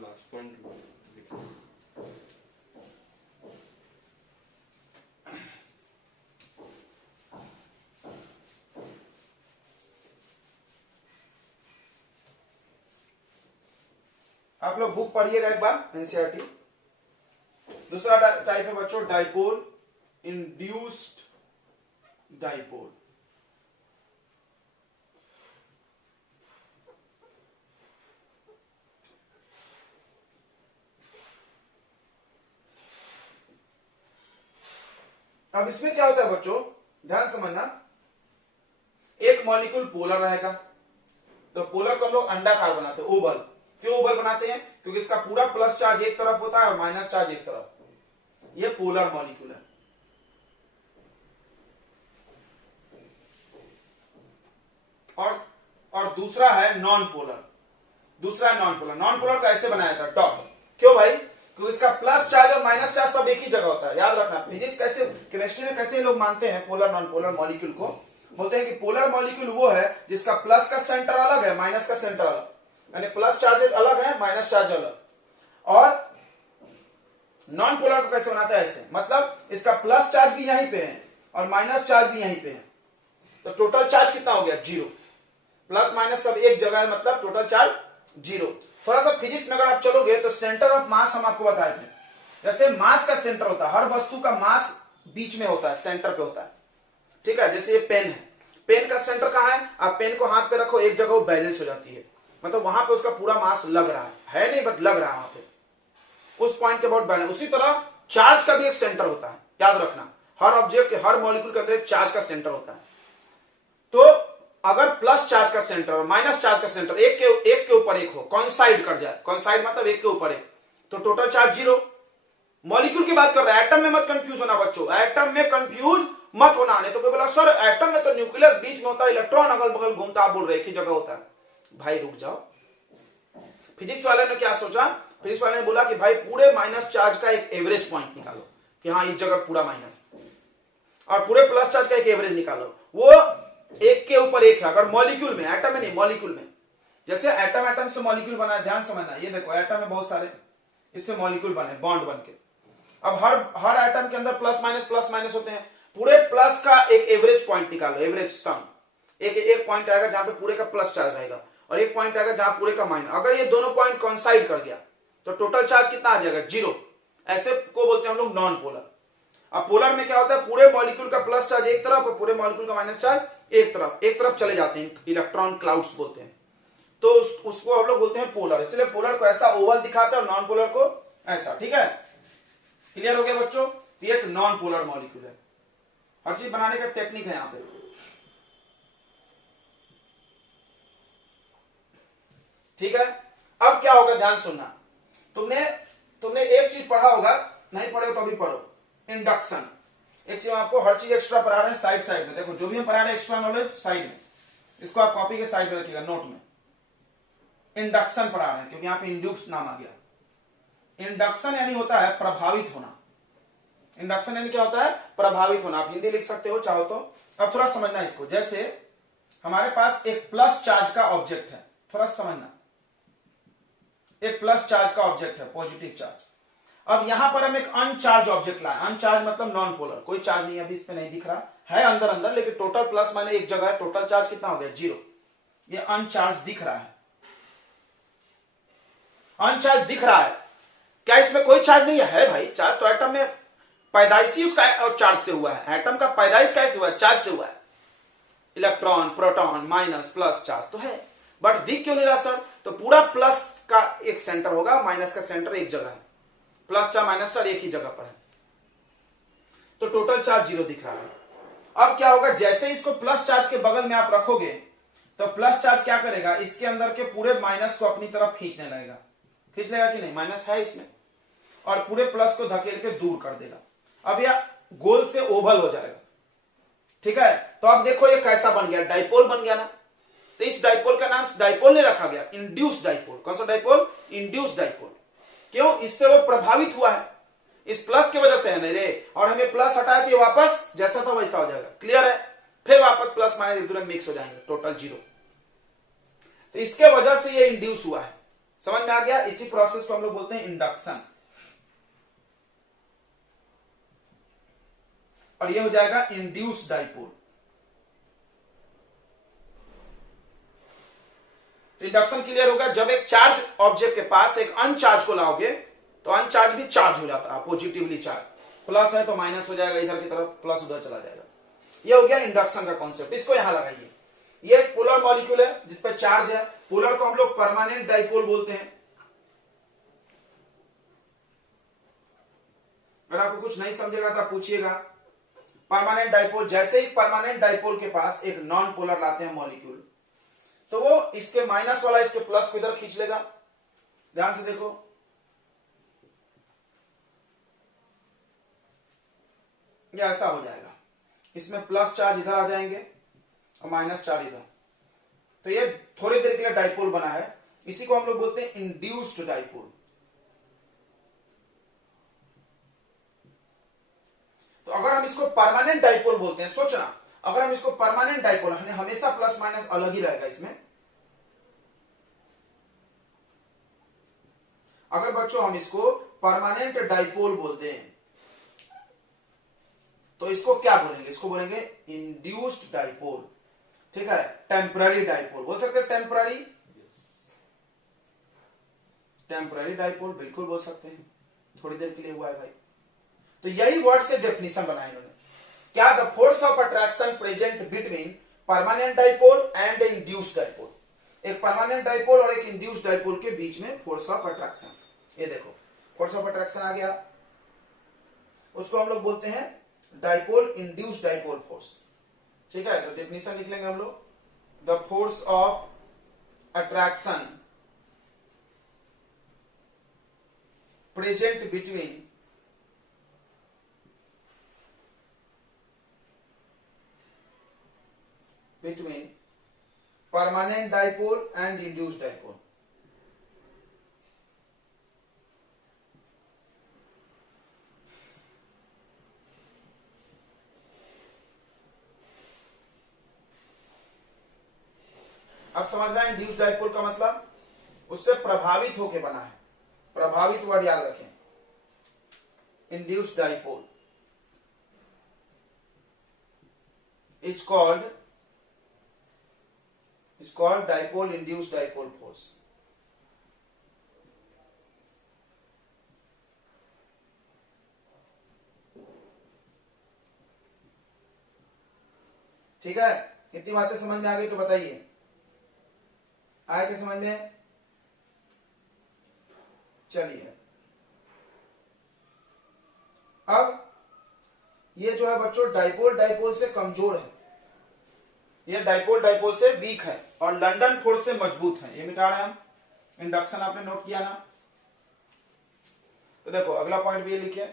लास्ट पॉइंट आप लोग बुक पढ़िएगा एक बार, एनसीईआरटी। दूसरा टाइप है बच्चों डाइपोल इंड्यूस्ड डाइपोल। अब इसमें क्या होता है बच्चों, ध्यान समझना। एक मॉलिक्यूल पोलर रहेगा, तो पोलर को हम लोग अंडाकार बनाते हैं, ओवल। क्यों ओवल बनाते हैं? क्योंकि इसका पूरा प्लस चार्ज एक तरफ होता है और माइनस चार्ज एक तरफ। ये पोलर मॉलिक्यूल है। और दूसरा है नॉन पोलर। नॉन पोलर कैसे बनाया था? डॉट। क्यों भाई? क्योंकि इसका प्लस चार्ज और माइनस चार्ज सब एक ही जगह होता है। याद रखना, फिजिक्स कैसे, केमिस्ट्री में कैसे लोग मानते हैं पोलर नॉन पोलर मॉलिक्यूल को? बोलते हैं कि पोलर मॉलिक्यूल वो है जिसका प्लस का सेंटर अलग है, माइनस का सेंटर अलग, यानी प्लस चार्ज अलग है, माइनस चार्ज अलग। और नॉन पोलर को कैसे बनाते हैं? ऐसे, मतलब इसका प्लस चार्ज भी यहीं पे है और माइनस चार्ज भी यहीं पे है, तो टोटल चार्ज कितना हो गया? 0। प्लस माइनस सब एक जगह है, मतलब टोटल चार्ज 0। थोड़ा सा फिजिक्स में अगर आप चलोगे तो सेंटर ऑफ मास हम आपको बताए थे, जैसे मास का सेंटर होता है, हर वस्तु का मास बीच में होता है, सेंटर पे होता है, ठीक है। जैसे ये पेन है, पेन का सेंटर कहां है? आप पेन को हाथ पे रखो, एक जगह बैलेंस हो जाती है, मतलब वहां पे उसका पूरा मास लग रहा है नहीं, बट लग रहा है वहां पे, उस पॉइंट के अबाउट बैलेंस। उसी तरह चार्ज का भी एक सेंटर होता है, याद रखना, हर ऑब्जेक्ट के, हर मॉलिक्यूल के अंदर एक चार्ज का सेंटर होता है। तो अगर प्लस चार्ज का सेंटर और माइनस चार्ज का सेंटर एक के ऊपर एक हो, कॉइंसाइड कर जाए, कॉइंसाइड मतलब एक के ऊपर एक, तो टोटल चार्ज 0। मॉलिक्यूल की बात कर रहे हैं, एटम में मत कंफ्यूज होना बच्चों, एटम में कंफ्यूज मत होना। नहीं तो कोई बोला सर एटम में तो न्यूक्लियस बीच में होता है, इलेक्ट्रॉन अगल बगल घूमता, आप बोल रहे एक ही जगह होता है। भाई रुक जाओ, फिजिक्स वाले ने क्या सोचा? फिजिक्स वाले ने बोला कि भाई पूरे माइनस चार्ज का एक एवरेज पॉइंट निकालो, कि हाँ इस जगह पूरा माइनस, और पूरे प्लस चार्ज का एक एवरेज निकालो, वो एक के ऊपर एक है। अगर मॉलिक्यूल में, एटम में नहीं, मॉलिक्यूल में, जैसे एटम से मॉलिक्यूल बना है, ध्यान समझना, ये देखो एटम में बहुत सारे, इससे मॉलिक्यूल बने, बॉन्ड बन के। अब हर एटम के अंदर प्लस माइनस होते हैं, पूरे प्लस का एक एवरेज पॉइंट निकालो, एवरेज सम। एक पॉइंट आएगा जहां पे पूरे का प्लस चार्ज रहेगा, और एक पॉइंट आएगा जहां पूरे का माइनस। अगर ये दोनों पॉइंट कॉइंसाइड कर गया तो टोटल चार्ज कितना आ जाएगा? 0। ऐसे को बोलते हैं हम लोग नॉन पोलर। अब पोलर में क्या होता है? पूरे मॉलिक्यूल का प्लस चार्ज एक तरफ और पूरे मॉलिक्यूल का माइनस चार्ज एक तरफ चले जाते हैं, इलेक्ट्रॉन क्लाउड्स बोलते हैं, तो उसको हम लोग बोलते हैं पोलर। इसलिए पोलर को ऐसा ओवल दिखाते हैं और नॉन पोलर को ऐसा, ठीक है। क्लियर हो गया बच्चों? ये एक नॉन पोलर मॉलिक्यूल है, हर चीज बनाने का टेक्निक है यहां पे। ठीक है, अब क्या होगा ध्यान सुनना, तुमने एक चीज पढ़ा होगा, नहीं पढ़े तो अभी पढ़ो, इंडक्शन। एक चीज आपको हर चीज एक्स्ट्रा पढ़ा रहे हैं, साइड में देखो, जो भी हम पढ़ा रहे हैं एक्स्ट्रा नॉलेज साइड में, इसको आप कॉपी के साइड में रखिएगा, नोट में। इंडक्शन पढ़ा रहे हैं क्योंकि यहां पे इंड्यूस नाम आ गया। इंडक्शन यानी होता है प्रभावित होना। इंडक्शन यानी क्या होता है? प्रभावित होना। आप हिंदी लिख सकते हो चाहो तो। अब थोड़ा समझना इसको, जैसे हमारे पास एक प्लस चार्ज का ऑब्जेक्ट है, थोड़ा समझना, एक प्लस चार्ज का ऑब्जेक्ट है, पॉजिटिव चार्ज। अब यहां पर हम एक अनचार्ज ऑब्जेक्ट लाए, अनचार्ज मतलब नॉन पोलर, कोई चार्ज नहीं, अभी इस पे नहीं दिख रहा है, अंदर लेकिन टोटल प्लस माइनस एक जगह है, टोटल चार्ज कितना हो गया? 0। ये अनचार्ज दिख रहा है, अनचार्ज दिख रहा है। क्या इसमें कोई चार्ज नहीं है? भाई चार्ज तो एटम में पैदाइशी उसका चार्ज से हुआ है, एटम का पैदाइश कैसे हुआ है? चार्ज से हुआ है। Electron, proton, minus, plus charge तो है, बट दिख क्यों नहीं रहा सर? तो पूरा प्लस का एक सेंटर होगा, माइनस का सेंटर एक जगह है, प्लस चार्ज माइनस चार्ज एक ही जगह पर है, तो टोटल चार्ज 0 दिख रहा है। अब क्या होगा? जैसे इसको प्लस चार्ज के बगल में आप रखोगे तो प्लस चार्ज क्या करेगा? इसके अंदर के पूरे माइनस को अपनी तरफ खींचने लगेगा, खींच लेगा कि नहीं? माइनस है इसमें, और पूरे प्लस को धकेल के दूर कर देगा। अब यह गोल से ओवल हो जाएगा, ठीक है। तो अब देखो ये कैसा बन गया? डाइपोल बन गया ना। तो इस डाइपोल का नाम डाइपोल ने रखा गया, इंड्यूस डाइपोल। कौन सा डाइपोल? Induce dipole. क्यों? इससे वो प्रभावित हुआ है, इस प्लस की वजह से है, नहीं रे, और हमें प्लस हटाए तो ये वापस जैसा था वैसा हो जाएगा। क्लियर है? फिर वापस प्लस माइनस एक दूसरे में मिक्स हो जाएंगे, टोटल 0। तो इसके वजह से ये इंड्यूस हुआ है, समझ में आ गया? इसी प्रोसेस को हम लोग बोलते हैं इंडक्शन। और ये हो जाएगा इंड्यूस डाइपोल। इंडक्शन क्लियर होगा? जब एक चार्ज ऑब्जेक्ट के पास एक अनचार्ज को लाओगे तो अनचार्ज भी चार्ज हो जाता है, पॉजिटिवली चार्ज, प्लस है तो माइनस हो जाएगा, इधर की तरफ प्लस उधर चला जाएगा। ये हो गया इंडक्शन का कॉन्सेप्ट। इसको यहां लगाइए, ये एक पोलर मॉलिक्यूल है जिसपे चार्ज है, पोलर को हम लोग परमानेंट डाइपोल बोलते हैं। अगर आपको कुछ नहीं समझेगा तो पूछिएगा। परमानेंट डाइपोल, जैसे ही परमानेंट डाइपोल के पास एक नॉन पोलर लाते हैं मॉलिक्यूल, तो वो इसके माइनस वाला इसके प्लस को इधर खींच लेगा। ध्यान से देखो, ये ऐसा हो जाएगा, इसमें प्लस चार्ज इधर आ जाएंगे और माइनस चार्ज इधर। तो ये थोड़ी देर के लिए डाइपोल बना है, इसी को हम लोग बोलते हैं इंड्यूस्ड डाइपोल। तो अगर हम इसको परमानेंट डाइपोल बोलते हैं, सोचना, अगर हम इसको परमानेंट डाइपोल, हमेशा प्लस माइनस अलग ही रहेगा इसमें। अगर बच्चों हम इसको परमानेंट डाइपोल बोलते हैं तो इसको क्या बोलेंगे? इसको बोलेंगे इंड्यूस्ड डाइपोल। ठीक है, टेम्पररी डाइपोल बोल सकते हैं, टेम्पररी टेम्पररी डाइपोल बिल्कुल बोल सकते हैं, थोड़ी देर के लिए हुआ है भाई। तो यही वर्ड से डेफिनेशन बनाया इन्होंने, क्या? The force of attraction present between permanent dipole and induced dipole. एक परमानेंट डाइपोल और एक इंड्यूस्ड डाइपोल के बीच में फोर्स ऑफ अट्रैक्शन। ये देखो, फोर्स ऑफ अट्रैक्शन आ गया, उसको हम लोग बोलते हैं डाइपोल इंड्यूस्ड डाइपोल फोर्स। ठीक है, तो डेफिनेशन लिख लेंगे हम लोग, the force of attraction present between permanent dipole and induced dipole। अब समझ रहे हैं इंड्यूस्ड डाइपोल का मतलब? उससे प्रभावित होकर बना है, प्रभावित वर्ड याद रखें, induced dipole is called dipole induced dipole force। ठीक है, कितनी बातें समझ में आ गई तो बताइए, आए क्या समझ में? चलिए, अब ये जो है बच्चों डाइपोल से कमजोर है, ये डाइपोल से वीक है और लंदन फोर्स से मजबूत है। ये मिटा रहे हैं हम, इंडक्शन आपने नोट किया ना? तो देखो अगला पॉइंट भी ये लिखे,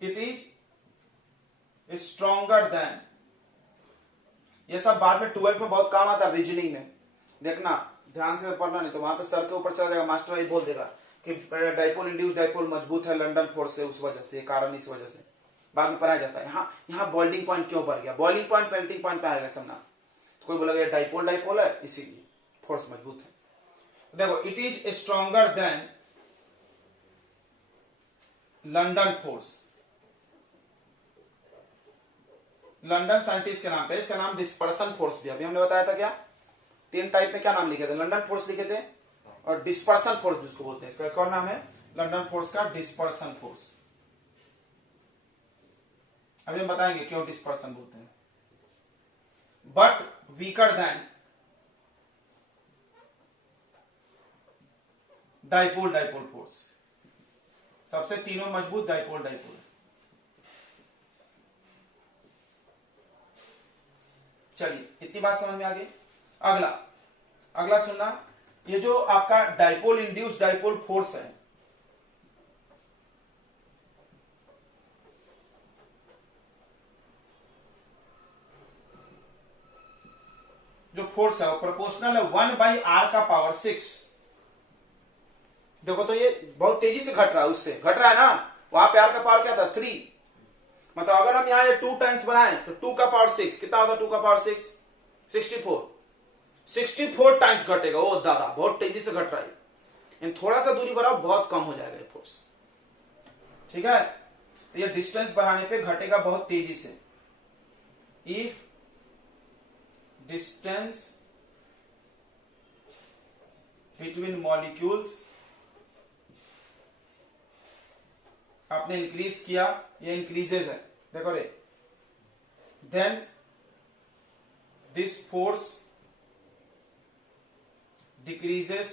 इट इज स्ट्रॉन्गर देन। ये सब बाद में 12th में बहुत काम आता है, रीजनिंग में देखना, ध्यान से पढ़ना, नहीं तो वहां पे सर के ऊपर चला जाएगा, मास्टर भाई बोल देगा कि डाइपोल इंड्यूस्ड डाइपोल मजबूत है लंदन फोर्स से, उस वजह से, कारण इस वजह से बाद में पढ़ाया जाता है। यहाँ बॉइलिंग पॉइंट क्यों बढ़ गया? बॉइलिंग पॉइंट मेल्टिंग पॉइंट पे आएगा समझना। कोई बोलेगा डाइपोल है इसीलिए फोर्स मजबूत है। देखो, it is stronger than London force. London scientist के नाम पे, इसका नाम डिस्पर्सन फोर्स भी, अभी हमने बताया था क्या, 3 टाइप में क्या नाम लिखे थे? लंदन फोर्स लिखे थे और डिस्पर्सन फोर्स जिसको बोलते हैं, इसका एक और नाम है लंदन फोर्स का डिस्पर्सन फोर्स। अभी हम बताएंगे क्यों डिस्पर्सन बोलते हैं। But weaker then dipole force, सबसे तीनों मजबूत डाइपोल। चलिए, इतनी बात समझ में आ गई। अगला सुनना, ये जो आपका डाइपोल इंड्यूस्ड डाइपोल फोर्स है, जो फोर्स है वो प्रोपोर्शनल है 1/r का पावर 6। देखो तो ये बहुत तेजी से घट रहा है, उससे घट रहा है ना, वहां पे r का पावर क्या था? 3। मतलब अगर हम यहां 2 टाइम्स बनाएं तो 2 का पावर 6 कितना होगा? 2 का पावर 6 64 टाइम्स घटेगा। ओ दादा, बहुत तेजी से घट रहा है, थोड़ा सा दूरी बढ़ाओ बहुत कम हो जाएगा ये फोर्स। ठीक है, तो ये डिस्टेंस बढ़ाने पे घटेगा बहुत तेजी से। इफ डिस्टेंस बिटवीन मॉलिक्यूल्स आपने इंक्रीज किया, ये इंक्रीजेज है, देखो रे, then this force decreases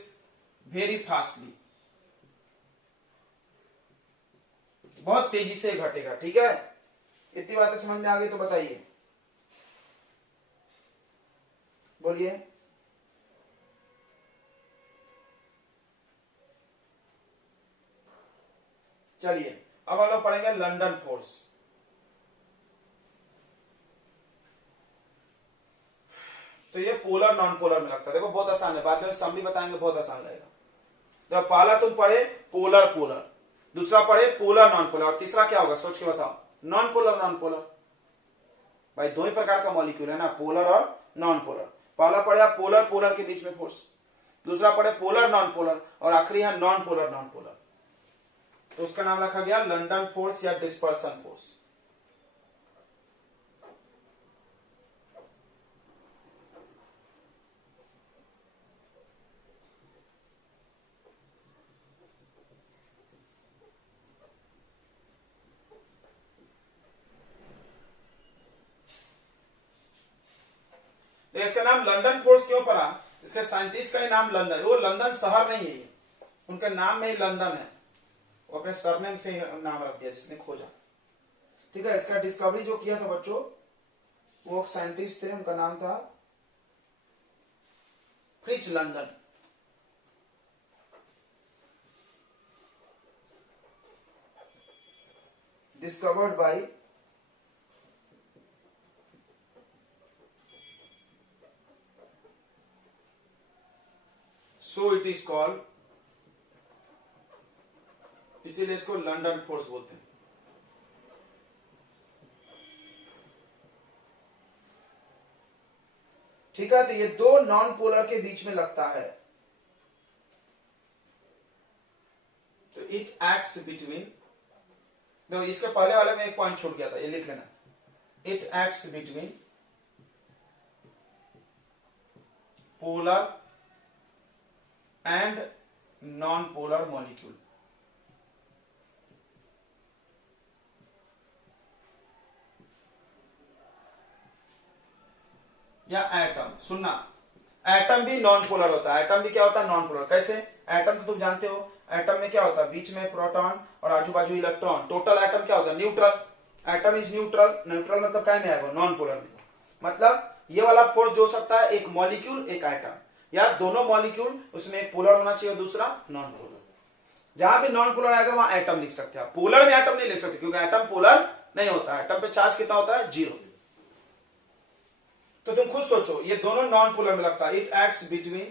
very fastly, बहुत तेजी से घटेगा। ठीक है, इतनी बातें समझ में आ गई तो बताइए, बोलिए। चलिए अब हम लोग पढ़ेंगे लंदन फोर्स। तो ये पोलर नॉन पोलर में लगता है, देखो बहुत आसान है, बाद में सम भी बताएंगे, बहुत आसान लगेगा। तो पहला तुम पढ़े पोलर पोलर, दूसरा पढ़े पोलर नॉन पोलर, और तीसरा क्या होगा सोच के बताओ? Non polar non polar. भाई दो ही प्रकार का मॉलिक्यूल है ना, पोलर और नॉन पोलर। पहला पढ़े आप पोलर पोलर के बीच में फोर्स, दूसरा पढ़े पोलर नॉन पोलर, और आखिरी है नॉन पोलर नॉन पोलर। तो उसका नाम रखा गया लंदन फोर्स या डिस्पर्सन फोर्स। तो इसका नाम लंदन फोर्स क्यों पड़ा? इसके साइंटिस्ट का ही नाम लंदन, वो लंदन शहर नहीं है, उनके नाम में ही लंदन है, वो अपने सरनेम से नाम रख दिया जिसने खोजा। ठीक है, इसका डिस्कवरी जो किया था बच्चों, वो एक साइंटिस्ट थे, उनका नाम था Fritz London. Discovered by so it is called, इसीलिए इसको लंदन फोर्स बोलते हैं। ठीक है, तो ये दो नॉन पोलर के बीच में लगता है, तो इट एक्ट्स बिटवीन, देखो इसके पहले वाले में एक पॉइंट छूट गया था, ये लिख लेना, it acts between polar and non polar molecule. या एटम, सुनना, एटम भी नॉन पोलर होता है। एटम भी क्या होता है? Non polar. कैसे? एटम तो तुम जानते हो, एटम में क्या होता है? बीच में प्रोटॉन और आजू बाजू इलेक्ट्रॉन। टोटल एटम क्या होता है? Neutral. Atom is neutral. Neutral मतलब क्या में आएगा? नॉन पोलर में। मतलब ये वाला फोर्स जो हो सकता है, एक मॉलिक्यूल एक एटम, या दोनों मॉलिक्यूल, उसमें एक पोलर होना चाहिए, दूसरा नॉन पोलर। जहां भी नॉन पोलर आएगा वहां एटम लिख सकते हैं। पोलर में एटम नहीं लिख सकते, क्योंकि एटम पोलर नहीं होता। एटम पे चार्ज कितना होता है? 0। तो तुम खुद सोचो, ये दोनों नॉन पोलर में लगता है। It acts between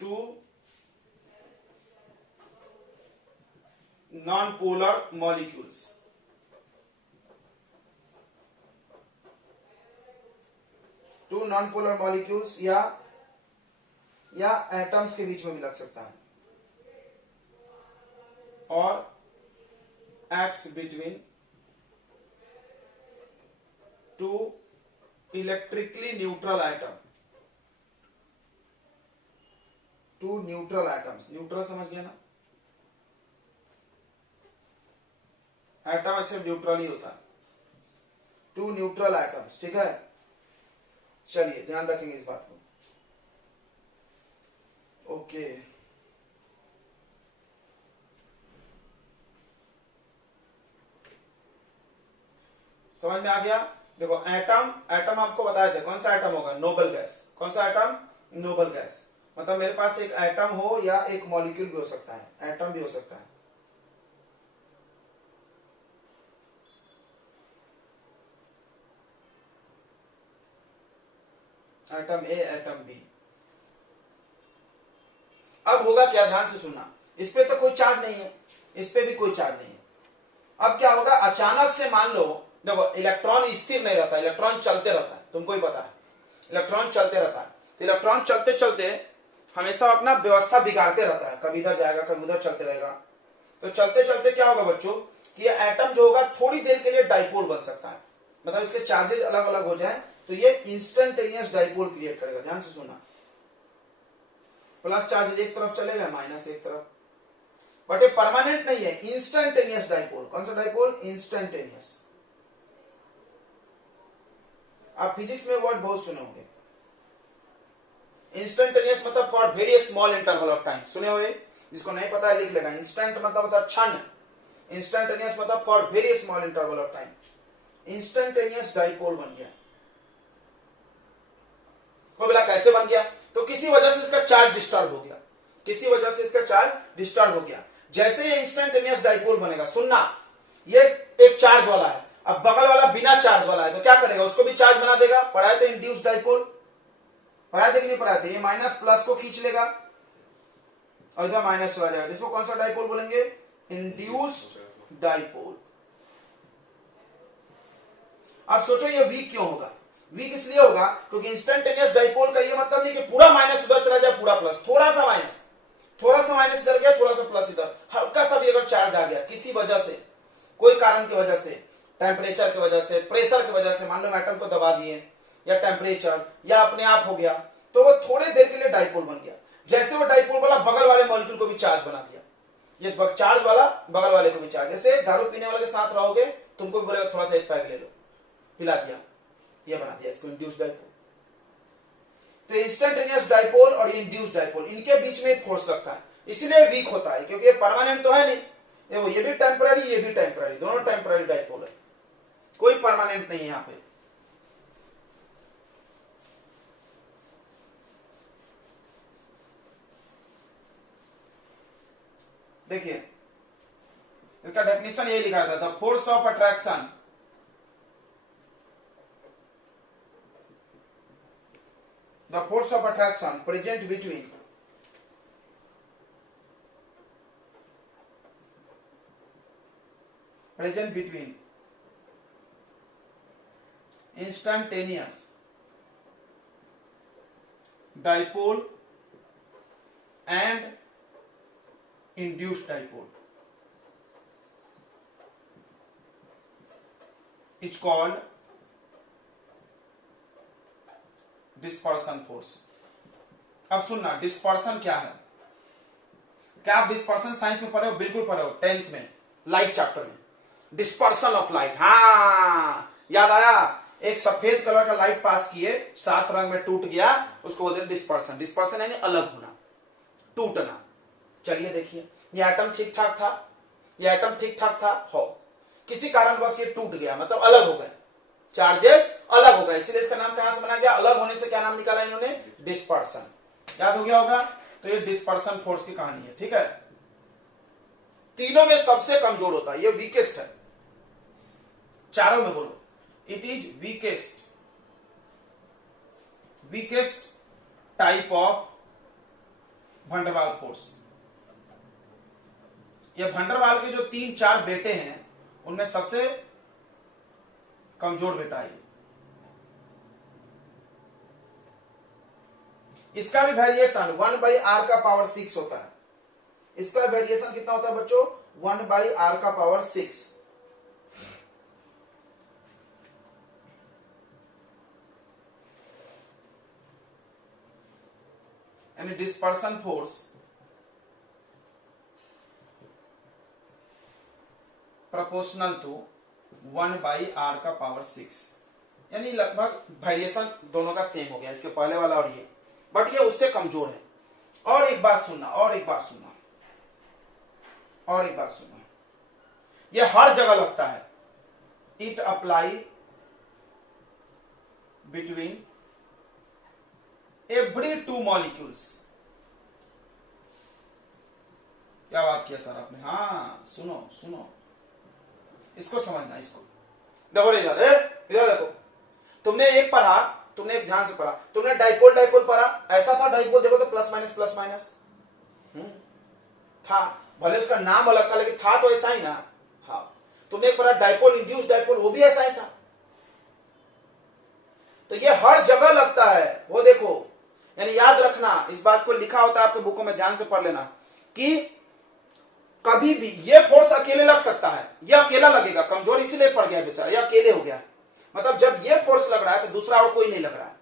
two non polar molecules. Two non polar molecules या एटम्स के बीच में भी लग सकता है। और acts between two electrically neutral atom. Two neutral atoms, neutral समझ गया ना? एटम ऐसे न्यूट्रल ही होता है। टू न्यूट्रल एटम्स, ठीक है। चलिए ध्यान रखेंगे इस बात को। ओके, समझ में आ गया? देखो एटम, एटम आपको बताए थे कौन सा एटम होगा? Noble gas. कौन सा एटम? Noble gas. मतलब मेरे पास एक एटम हो या एक मॉलिक्यूल भी हो सकता है, एटम भी हो सकता है। Atom A, atom B. अब होगा क्या? ध्यान से सुनना, इस पे तो कोई चार्ज नहीं है, इस पे भी कोई चार्ज नहीं है। अब क्या होगा? अचानक से मान लो, देखो इलेक्ट्रॉन स्थिर नहीं रहता, इलेक्ट्रॉन चलते रहता है, तुमको ही पता है इलेक्ट्रॉन चलते रहता है। तो इलेक्ट्रॉन चलते चलते हमेशा अपना व्यवस्था बिगाड़ते रहता है, कभी इधर जाएगा कभी उधर चलते रहेगा। तो चलते चलते क्या होगा बच्चों कि ये एटम जो होगा थोड़ी देर के लिए डाइपोल बन सकता है, मतलब इसके चार्जेस अलग अलग हो जाए, तो ये इंस्टेंटेनियस डाइपोल क्रिएट करेगा। ध्यान से सुनना, प्लस चार्ज एक तरफ चलेगा, माइनस एक तरफ, बट ये परमानेंट नहीं है, इंस्टेंटेनियस डाइपोल। कौन सा डाइपोल? इंस्टेंटेनियस। आप फिजिक्स में वर्ड बहुत सुने होंगे, इंस्टेंटेनियस मतलब for very small interval of time, सुने हुए? जिसको नहीं पता है लिख लेगा। इंस्टेंट मतलब होता है क्षण, इंस्टेंटेनियस मतलब for very small interval of time. Instantaneous dipole बन गया। कोई बोला कैसे बन गया? तो किसी वजह से इसका चार्ज डिस्टर्ब हो गया, किसी वजह से इसका चार्ज डिस्टर्ब हो गया। जैसे ये इंस्टेंटेनियस डाइपोल बनेगा, सुनना, ये एक चार्ज वाला है, अब बगल वाला बिना चार्ज वाला है, तो क्या करेगा, उसको भी चार्ज बना देगा। पढ़ाए थे इंड्यूस डाइपोल, पढ़ाए थे कि नहीं पढ़ाए थे? ये माइनस प्लस को खींच लेगा और इधर माइनस चला जाएगा। इसको कौन सा डाइपोल बोलेंगे? Induced dipole. अब सोचो ये वीक क्यों होगा? वीक इसलिए होगा क्योंकि इंस्टेंटेनियस डाइपोल का ये मतलब नहीं कि पूरा माइनस उधर चला जाए पूरा प्लस, थोड़ा सा माइनस इधर गया, थोड़ा सा प्लस इधर, हल्का सा भी अगर चार्ज आ गया किसी वजह से, कोई कारण की वजह से, टेम्परेचर की वजह से, प्रेशर की वजह से, मान लो एटम को दबा दिए या टेम्परेचर या अपने आप हो गया, तो वो थोड़े देर के लिए डाइपोल बन गया। जैसे वो डाइपोल वाला बगल वाले मॉलिक्यूल को भी चार्ज बना दिया, ये चार्ज वाला बगल वाले को भी चार्ज, जैसे दारू पीने वाले के साथ रहोगे, तुमको भी बोलेगा थोड़ा सा एक पैक ले लो, पिला दिया, ये बना दिया, इसको इंड्यूस्ड डाइपोल। तो इंस्टेंटेनियस डाइपोल और इंड्यूस्ड डाइपोल, इनके बीच में एक फोर्स लगता है, इसीलिए वीक होता है, क्योंकि ये परमानेंट तो है नहीं। देखो ये भी टेम्पररी, ये भी टेम्पररी, दोनों टेम्पररी डाइपोल है, कोई परमानेंट नहीं है यहां पे। देखिए इसका डेफिनेशन यही लिखा था, the force of attraction present between instantaneous dipole and induced dipole is called dispersion force। अब सुनना, डिस्पर्सन क्या है? क्या आप डिस्पर्सन साइंस में पढ़े हो? बिल्कुल पढ़े हो, 10th में लाइट चैप्टर में, डिस्पर्सन ऑफ लाइट। हाँ याद आया, एक सफेद कलर का लाइट पास किए, 7 रंग में टूट गया, उसको बोलते हैं डिस्पर्सन। डिस्पर्सन यानी अलग होना, टूटना। चलिए देखिए, ये एटम ठीक ठाक था, हो किसी कारणवश ये टूट गया, मतलब अलग हो गए, चार्जेस अलग हो गए, इसलिए इसका नाम कहां से बना गया? अलग होने से क्या नाम निकाला इन्होंने? डिस्पर्सन। याद हो गया होगा? तो ये डिस्पर्सन फोर्स की कहानी है, ठीक है। तीनों में सबसे कमजोर होता है, ये वीकेस्ट है, चारों में बोलो, it is weakest type of van der Waals force. ये वंडरवाल के जो 3-4 बेटे हैं, उनमें सबसे कमजोर बेटा है। इसका भी वेरिएशन 1/r का पावर 6 होता है। इसका वेरिएशन कितना होता है बच्चों? 1/r का पावर 6। यानी dispersion force proportional to 1/r का पावर 6, यानी लगभग वेरिएशन दोनों का सेम हो गया, इसके पहले वाला और ये, बट ये उससे कमजोर है। और एक बात सुनना, ये हर जगह लगता है। It apply between every 2 molecules. क्या बात किया सर आपने? हाँ सुनो, इसको समझना, इसको देखो, इधर देखो, तुमने एक पढ़ा, तुमने एक ध्यान से पढ़ा, तुमने डाइपोल पढ़ा, ऐसा था डाइपोल, देखो तो प्लस माइनस था, भले उसका नाम अलग था लेकिन था तो ऐसा ही ना। हाँ, तुमने एक पढ़ा डाइपोल, इंड्यूस्ड डाइपोल, वो भी ऐसा ही था। तो ये हर जगह लगता है, वो देखो, यानी याद रखना, इस बात को लिखा होता है आपके बुकों में, ध्यान से पढ़ लेना कि कभी भी ये फोर्स अकेले लग सकता है, ये अकेला लगेगा, कमजोर इसीलिए पड़ गया बेचारा, ये अकेले हो गया, मतलब जब ये फोर्स लग रहा है तो दूसरा और कोई नहीं लग रहा है।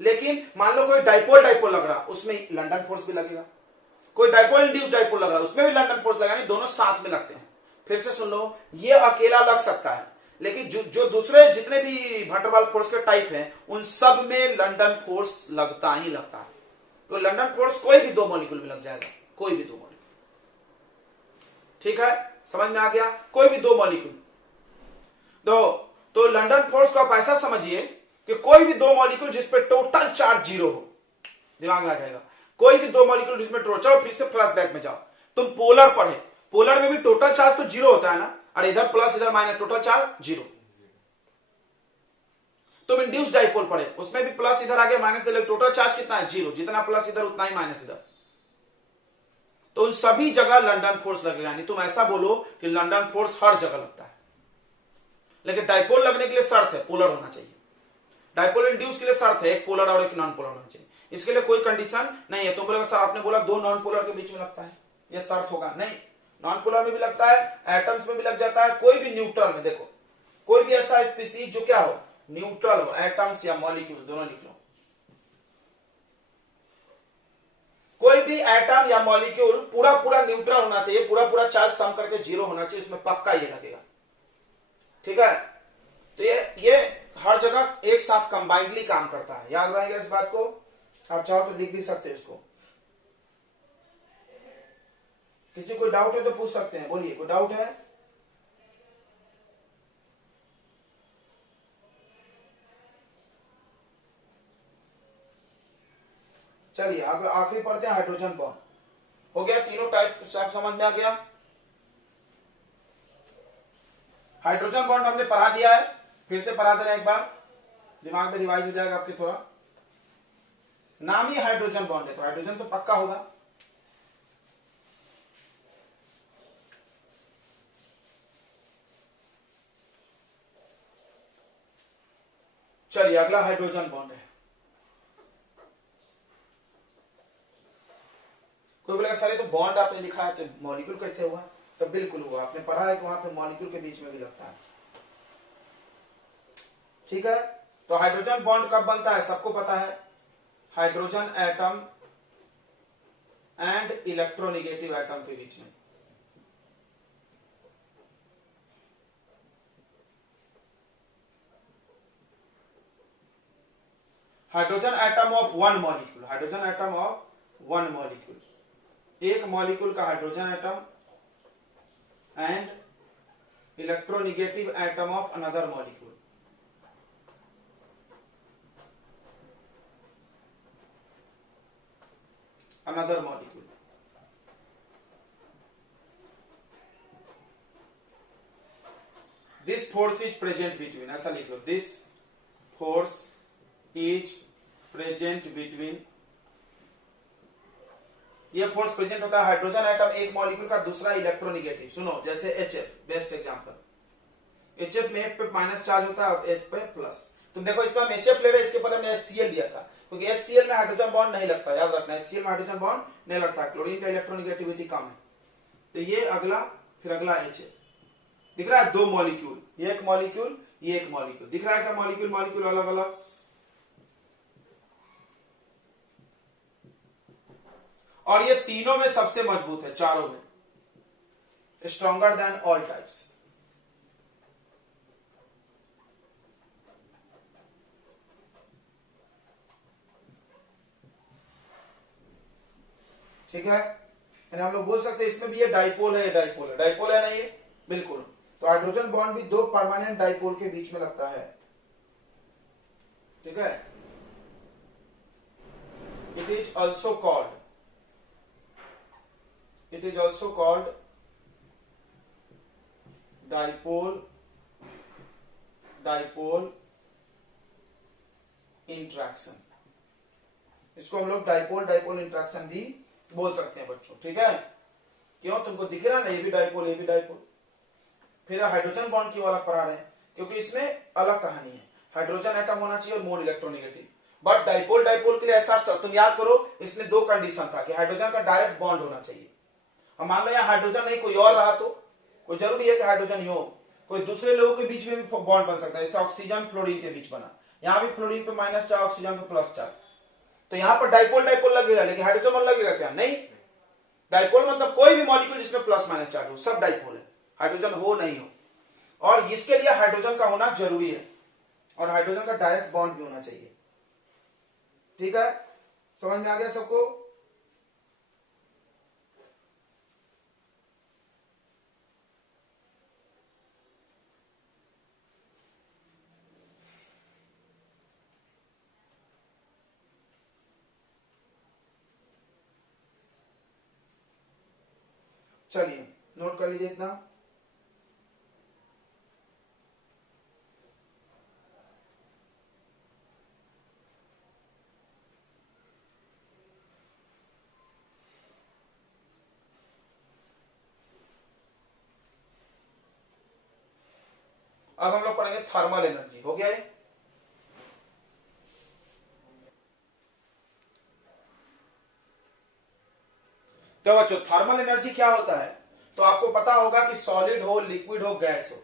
लेकिन मान लो कोई डाइपोल लग रहा है, उसमें लंदन फोर्स भी लगेगा, कोई डाइपोल इंड्यूस्ड डाइपोल लग रहा है, उसमें भी लंदन फोर्स लगेगा, दोनों साथ में लगते हैं। फिर से सुन लो, ये अकेला लग सकता है, लेकिन जो दूसरे जितने भी वंडरवाल फोर्स के टाइप हैं, उन सब में लंदन फोर्स लगता ही लगता है। तो लंदन फोर्स कोई भी 2 मॉलिक्यूल में लग जाएगा, कोई भी 2 मॉलिक्यूल, ठीक है, समझ में आ गया? कोई भी 2 मॉलिक्यूल। तो लंदन फोर्स को आप ऐसा समझिए कि कोई भी 2 मॉलिक्यूल जिसपे टोटल चार्ज 0 हो, दिमाग में आ जाएगा, कोई भी 2 मॉलिक्यूल जिसमें टोटल, चलो फिर से फ्लैशबैक में जाओ, तुम पोलर पढ़े, पोलर में भी टोटल चार्ज तो जीरो होता है ना, और इधर प्लस इधर माइनस, टोटल चार्ज जीरो। तो इंड्यूस डाइपोल पड़े, उसमें भी प्लस इधर आगे माइनस दे, टोटल चार्ज कितना है जीरो, जितना प्लस इधर उतना ही माइनस इधर। तो उन सभी जगह लंदन फोर्स लगेगा। नहीं तुम ऐसा बोलो कि लंदन फोर्स हर जगह लगता है, लेकिन डाइपोल लगने के लिए शर्त है पोलर होना चाहिए। डाइपोल इंड्यूस के लिए शर्त है एक पोलर और एक नॉन पोलर होना चाहिए। इसके लिए कोई कंडीशन नहीं है। तुम बोलोगे सर आपने बोला दो नॉन पोलर के बीच में लगता है, यह शर्त होगा नहीं। नॉन पोलर में भी लगता है, एटम्स में भी लग जाता है, कोई भी न्यूट्रल में। देखो कोई भी ऐसा स्पीसीज जो क्या हो, न्यूट्रल हो, एटम्स या मॉलिक्यूल दोनों लिख लो। कोई भी एटम या मॉलिक्यूल पूरा पूरा न्यूट्रल होना चाहिए, पूरा पूरा चार्ज सम करके जीरो होना चाहिए, उसमें पक्का ये लगेगा। ठीक है, तो ये हर जगह एक साथ कंबाइंडली काम करता है, याद रहेगा इस बात को। आप चाहो तो लिख भी सकते हैं इसको। किसी कोई डाउट है तो पूछ सकते हैं, बोलिए कोई डाउट है? चलिए आखिरी पढ़ते हैं, हाइड्रोजन बॉन्ड। हो गया, तीनों टाइप समझ में आ गया। हाइड्रोजन बॉन्ड हमने पढ़ा दिया है, फिर से पढ़ा दे रहे हैं एक बार, दिमाग में रिवाइज हो जाएगा आपके थोड़ा। नाम ही हाइड्रोजन बॉन्ड है तो हाइड्रोजन तो पक्का होगा। चलिए अगला हाइड्रोजन बॉन्ड है। कोई बोलेगा सर ये तो बॉन्ड आपने लिखा है तो मॉलिक्यूल कैसे हुआ? तो बिल्कुल हुआ, आपने पढ़ा है कि वहां पे मॉलिक्यूल के बीच में भी लगता है। ठीक है, तो हाइड्रोजन बॉन्ड कब बनता है सबको पता है, hydrogen atom and electronegative atom के बीच में। Hydrogen atom of one molecule, hydrogen atom of one molecule, एक मॉलिक्यूल का hydrogen atom and electronegative atom of another molecule. another molecule. This force is present between, ऐसा लिख लो, this force is present between, ये force present होता है hydrogen atom एक molecule का दूसरा इलेक्ट्रोनिगेटिव। सुनो जैसे HF बेस्ट एग्जांपल, HF में F पे माइनस चार्ज होता है और H पे प्लस। तुम देखो इसमें हम HF ले रहे, इसके पर हमने HCl लिया था क्योंकि HCl में हाइड्रोजन बॉन्ड नहीं लगता, याद रखना HCl में हाइड्रोजन बॉन्ड नहीं लगता, क्लोरीन का इलेक्ट्रोनिगेटिविटी कम है। तो ये अगला, फिर अगला HF दिख रहा है, दो मॉलिक्यूल, ये एक मॉलिक्यूल ये एक मॉलिक्यूल, दिख रहा है क्या मॉलिक्यूल मॉलिक्यूल अलग अलग। और ये तीनों में सबसे मजबूत है, चारों में, स्ट्रॉन्गर देन ऑल टाइप्स। ठीक है, यानी हम लोग बोल सकते हैं इसमें भी ये डाइपोल है, डाइपोल है, डाइपोल है ना ये, बिल्कुल। तो हाइड्रोजन बॉन्ड भी दो परमानेंट डाइपोल के बीच में लगता है। ठीक है, it is also called dipole interaction. इसको हम लोग डाइपोल इंट्रैक्शन भी बोल सकते हैं बच्चों। ठीक है, क्यों तुमको दिख रहा ना, ये भी डाइपोल ये भी डाइपोल। फिर हाइड्रोजन बॉन्ड क्यों अलग पढ़ा रहे हैं, क्योंकि इसमें अलग कहानी है, हाइड्रोजन एटम होना चाहिए और मोर इलेक्ट्रोनिगेटिव। बट डाइपोल के लिए ऐसा तुम याद करो, इसमें दो कंडीशन था कि हाइड्रोजन का डायरेक्ट बॉन्ड होना चाहिए। अब मान लो यहाँ हाइड्रोजन नहीं कोई और रहा तो कोई जरूरी है कि हाइड्रोजन ही हो, कोई दूसरे लोगों के बीच में भी बॉन्ड बन सकता है, जैसे ऑक्सीजन फ्लोरीन के बीच बना, यहाँ भी फ्लोरीन पे माइनस चार्ज ऑक्सीजन पे प्लस चार्ज, तो यहाँ पर डाइपोल लगेगा, लेकिन हाइड्रोजन बॉन्ड लगेगा क्या? नहीं। डाइपोल मतलब कोई भी मॉलिक्यूल जिसमें प्लस माइनस चार्ज हो, सब डाइपोल है, हाइड्रोजन हो नहीं हो। और इसके लिए हाइड्रोजन का होना जरूरी है और हाइड्रोजन का डायरेक्ट बॉन्ड भी होना चाहिए। ठीक है, समझ में आ गया सबको? चलिए नोट कर लीजिए इतना। अब हम लोग पढ़ेंगे थर्मल एनर्जी। हो गया है? तो बच्चों थर्मल एनर्जी क्या होता है? तो आपको पता होगा कि सॉलिड हो, लिक्विड हो, गैस हो।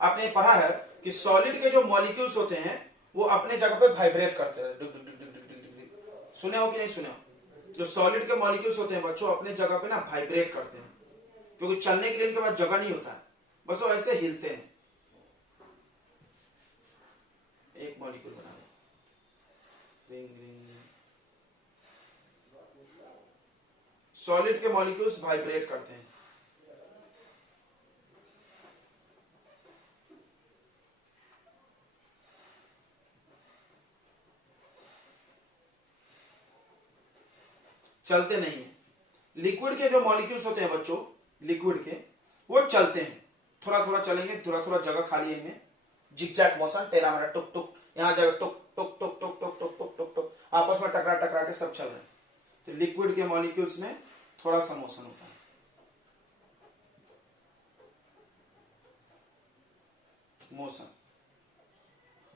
आपने पढ़ा है कि सॉलिड के जो मॉलिक्यूल्स होते हैं वो अपने जगह पे वाइब्रेट करते हैं। डिग डिग डिग डिग डिग डिग डिग। सुने हो कि नहीं सुने हो? जो सॉलिड के मॉलिक्यूल्स होते हैं बच्चों अपने जगह पे ना वाइब्रेट करते हैं, क्योंकि चलने के लिए इनके पास जगह नहीं होता है, बस वो ऐसे हिलते हैं। एक मॉलिक्यूल बना सॉलिड के मॉलिक्यूल्स वाइब्रेट करते हैं। चलते नहीं है। लिक्विड के जो मॉलिक्यूल्स होते हैं बच्चों, लिक्विड के, वो चलते हैं। थोड़ा थोड़ा चलेंगे, थोड़ा थोड़ा जगह खाली है इनमें, जिगजैग मोशन, टेढ़ा मेढ़ा, टुक टुक, यहां जगह टुक टुक टुक टुक टुक टुक टुक टुक टुक, आपस में टकरा टकरा के सब चल रहे हैं। तो लिक्विड के मॉलिक्यूल्स में थोड़ा सा मोशन होता है। मोशन।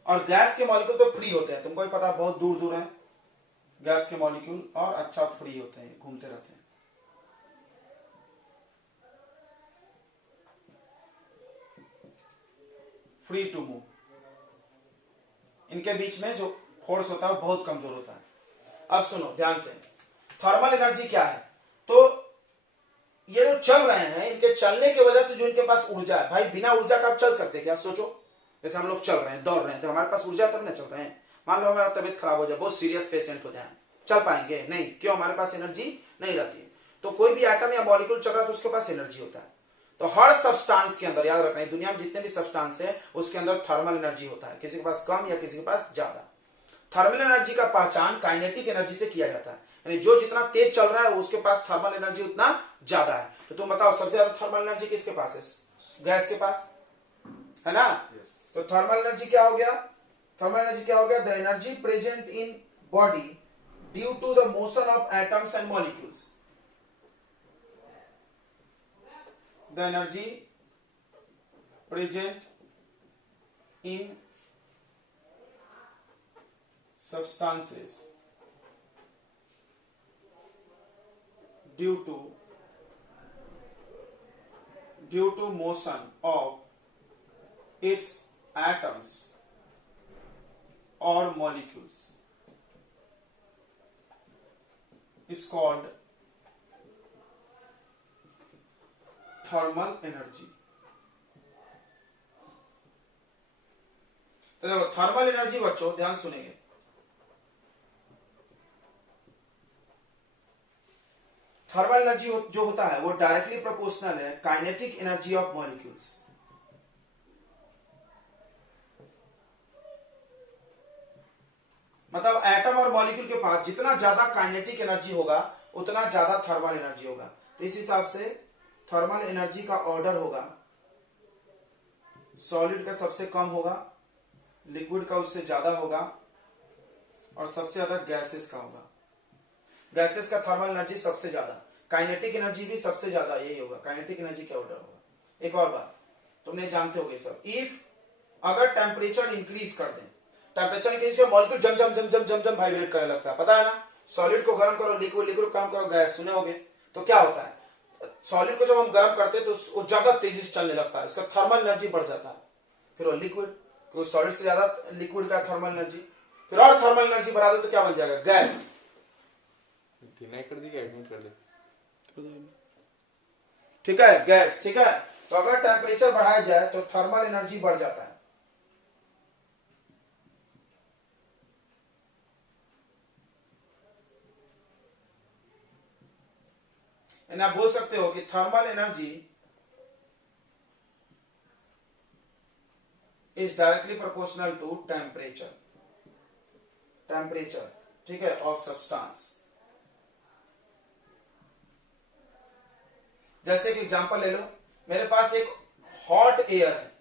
और गैस के मॉलिक्यूल तो फ्री होते हैं, तुमको भी पता, बहुत दूर दूर है गैस के मॉलिक्यूल, और अच्छा फ्री होते हैं, घूमते रहते हैं। Free to move. इनके बीच में जो फोर्स होता है वो बहुत कमजोर होता है। अब सुनो ध्यान से, थर्मल एनर्जी क्या है? तो ये जो चल रहे हैं, इनके चलने की वजह से जो इनके पास ऊर्जा है, भाई बिना ऊर्जा का आप चल सकते हैं क्या? सोचो, जैसे हम लोग चल रहे हैं, दौड़ रहे हैं, तो हमारे पास ऊर्जा तब ना चल रहे हैं। मान लो हमारा तबीयत खराब हो जाए, बहुत सीरियस पेशेंट हो जाए, चल पाएंगे नहीं? क्यों? हमारे पास एनर्जी नहीं रहती है। तो कोई भी एटम या मॉलिक्यूल चल रहा है तो उसके पास एनर्जी होता है। तो हर सब्सटेंस के अंदर, याद रखना है, दुनिया में जितने भी सब्सटेंस है उसके अंदर थर्मल एनर्जी होता है, किसी के पास कम या किसी के पास ज्यादा। थर्मल एनर्जी का पहचान काइनेटिक एनर्जी से किया जाता है, यानी जो जितना तेज चल रहा है उसके पास थर्मल एनर्जी उतना ज्यादा है। तो तुम बताओ सबसे ज्यादा थर्मल एनर्जी किसके पास है? गैस के पास है ना? तो थर्मल एनर्जी क्या हो गया? थर्मल एनर्जी क्या हो गया? The energy present in body due to the motion of atoms and molecules. The energy present in substances due to motion of its atoms or molecules is called thermal energy। तो देखो thermal energy बच्चों ध्यान सुनेंगे, thermal energy जो होता है वो directly proportional है काइनेटिक एनर्जी ऑफ मॉलिक्यूल्स। मतलब एटम और मॉलिक्यूल के पास जितना ज्यादा काइनेटिक एनर्जी होगा उतना ज्यादा थर्मल एनर्जी होगा। तो इस हिसाब से थर्मल एनर्जी का ऑर्डर होगा, सॉलिड का सबसे कम होगा, लिक्विड का उससे ज्यादा होगा, और सबसे ज्यादा गैसेस का होगा। गैसेस का थर्मल एनर्जी सबसे ज्यादा, काइनेटिक एनर्जी भी सबसे ज्यादा यही होगा। काइनेटिक एनर्जी क्या ऑर्डर होगा? एक और बात तुमने जानते होगे सब, इफ अगर टेम्परेचर इंक्रीज कर दें, टेम्परेचर इंक्रीज कर मॉलिक्यूल जम जम जम जम जम जम वाइब्रेट करने लगता है, पता है ना? सॉलिड को गर्म करो, लिक्विड, लिक्विड गर्म करो, गैस, सुने होगे। तो क्या होता है? सॉलिड को जब हम गर्म करते हैं तो वो ज्यादा तेजी से चलने लगता है, इसका थर्मल एनर्जी बढ़ जाता है। फिर वो लिक्विड, क्योंकि सॉलिड से ज्यादा लिक्विड का थर्मल एनर्जी, फिर और थर्मल एनर्जी बढ़ा दो तो क्या बन जाएगा? गैस। डिनाई कर दी, एडमिट कर दे, ठीक है, गैस। ठीक है, तो अगर टेम्परेचर बढ़ाया जाए तो थर्मल एनर्जी बढ़ जाता है। आप बोल सकते हो कि thermal energy is directly proportional to temperature, temperature, ठीक है, ऑफ सब्सटेंस। जैसे कि एग्जांपल ले लो, मेरे पास एक हॉट एयर है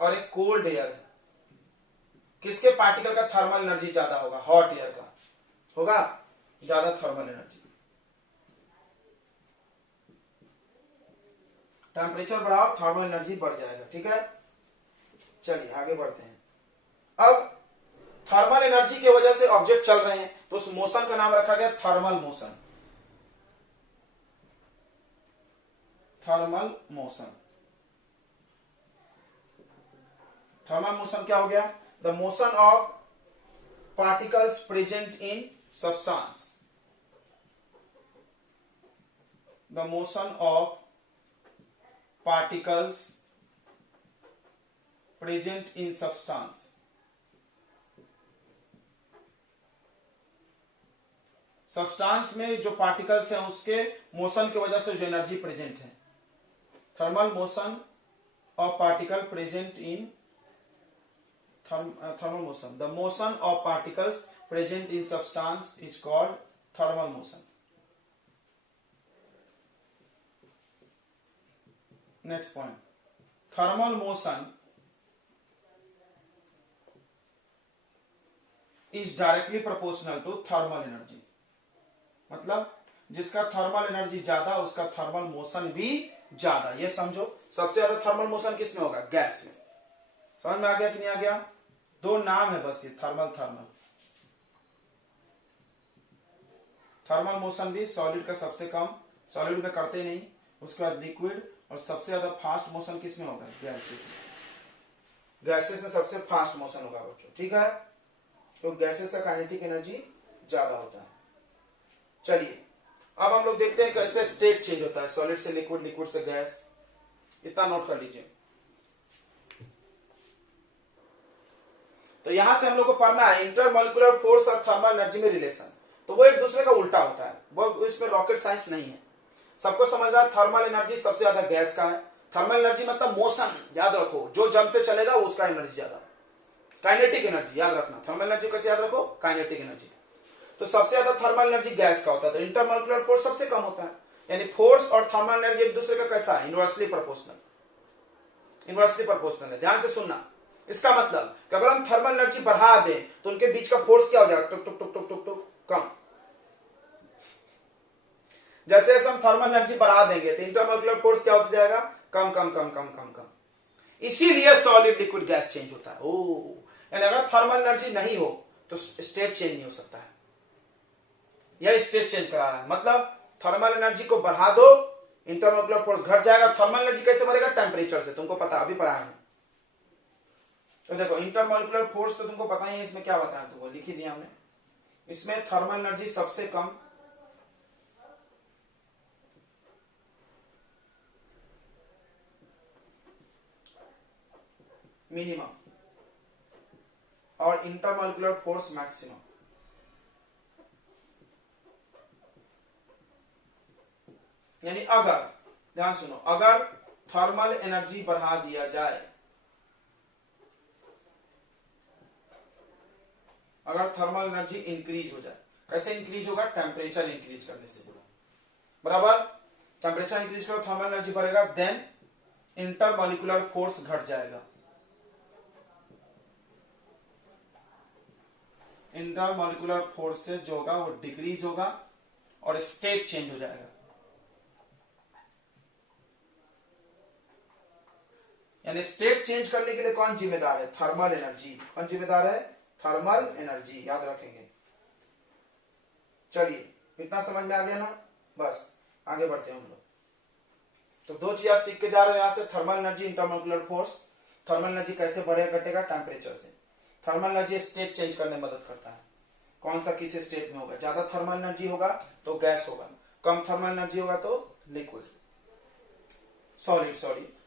और एक कोल्ड एयर है, किसके पार्टिकल का थर्मल एनर्जी ज्यादा होगा? हॉट एयर का होगा ज्यादा थर्मल एनर्जी। टेम्परेचर बढ़ाओ थर्मल एनर्जी बढ़ जाएगा, ठीक है। चलिए आगे बढ़ते हैं। अब थर्मल एनर्जी की वजह से ऑब्जेक्ट चल रहे हैं तो उस मोशन का नाम रखा गया thermal motion. Thermal motion, thermal motion क्या हो गया? The motion of particles present in substance, the motion of particles present in substance. Substance में जो पार्टिकल्स हैं उसके मोशन की वजह से जो एनर्जी प्रेजेंट है, thermal motion of particle present in thermal motion, the motion of particles present in substance is called thermal motion. Next point, thermal motion is directly proportional to thermal energy, मतलब जिसका thermal energy ज्यादा उसका thermal motion भी ज्यादा। ये समझो सबसे ज्यादा थर्मल मोशन किस में होगा? गैस में। समझ में आ गया कि नहीं आ गया? दो नाम है बस ये, थर्मल थर्मल। थर्मल मोशन भी सॉलिड का सबसे कम, सॉलिड में करते नहीं, उसके बाद लिक्विड, और सबसे ज्यादा फास्ट मोशन किस में होगा? गैसेस में। गैसेस में सबसे फास्ट मोशन होगा बच्चों, ठीक है, तो गैसेस का काइनेटिक एनर्जी ज्यादा होता है। चलिए अब हम लोग देखते हैं कैसे स्टेट चेंज होता है, सॉलिड से लिक्विड, लिक्विड से गैस। इतना नोट कर लीजिए। तो यहां से हम लोग को पढ़ना है इंटरमॉलिक्यूलर फोर्स और थर्मल एनर्जी में रिलेशन। तो वो एक दूसरे का उल्टा होता है, वो इसमें रॉकेट साइंस नहीं है, सबको समझ रहा है। थर्मल एनर्जी सबसे ज्यादा गैस का है। थर्मल एनर्जी मतलब मोशन, याद रखो, जो जम से चलेगा उसका एनर्जी ज्यादा। काइनेटिक एनर्जी याद रखना, थर्मल एनर्जी कैसे याद रखो? Kinetic energy. तो सबसे ज्यादा थर्मल एनर्जी गैस का होता है, तो इंटरमॉलिक्यूलर फोर्स सबसे कम होता है। यानी फोर्स और थर्मल एनर्जी एक दूसरे का कैसा है? इनवर्सली प्रोपोर्शनल, इनवर्सली प्रोपोर्शनल है। ध्यान से सुनना, इसका मतलब कि अगर हम थर्मल एनर्जी बढ़ा दें तो उनके बीच का फोर्स क्या हो जाएगा? टुक टुक टुक टुक टुक टुक कम। जैसे हम थर्मल एनर्जी बढ़ा देंगे तो इंटरमॉलिक्यूलर फोर्स क्या होता जाएगा? कम कम कम कम कम कम। इसीलिए सॉलिड लिक्विड गैस चेंज होता है। यानी अगर थर्मल एनर्जी नहीं हो तो स्टेट चेंज नहीं हो सकता है। यह स्टेट चेंज करा रहा है, मतलब थर्मल एनर्जी को बढ़ा दो, इंटरमॉलिक्यूलर फोर्स घट जाएगा। थर्मल एनर्जी कैसे बढ़ेगा? टेम्परेचर से, तुमको पता, अभी पढ़ा है। तो देखो इंटरमॉलिक्यूलर फोर्स तो तुमको पता ही है, इसमें क्या बताया तुमको, लिख ही दिया हमने। इसमें थर्मल एनर्जी सबसे कम, मिनिमम, और इंटरमॉलिक्यूलर फोर्स मैक्सिमम। यानी अगर, ध्यान सुनो, अगर थर्मल एनर्जी बढ़ा दिया जाए, अगर थर्मल एनर्जी इंक्रीज हो जाए, कैसे इंक्रीज होगा? टेम्परेचर इंक्रीज करने से बोला, बराबर। टेम्परेचर इंक्रीज करो, थर्मल एनर्जी बढ़ेगा, देन इंटरमॉलिक्यूलर फोर्स घट जाएगा। इंटरमॉलिक्यूलर फोर्स से जो होगा वो डिक्रीज होगा और स्टेट चेंज हो जाएगा। यानी स्टेट चेंज करने के लिए कौन जिम्मेदार है? Thermal energy. कौन जिम्मेदार है? थर्मल एनर्जी, याद रखेंगे। चलिए इतना समझ में आ गया ना? बस आगे बढ़ते हैं हम लोग। तो दो चीज आप सीख के जा रहे हो यहां से, thermal energy, intermolecular force. Thermal energy कैसे बढ़ेगा घटेगा? टेम्परेचर से। थर्मल एनर्जी स्टेट चेंज करने में मदद करता है। कौन सा किस स्टेट में होगा? ज्यादा थर्मल एनर्जी होगा तो गैस होगा, कम थर्मल एनर्जी होगा तो लिक्विड, सॉलिड।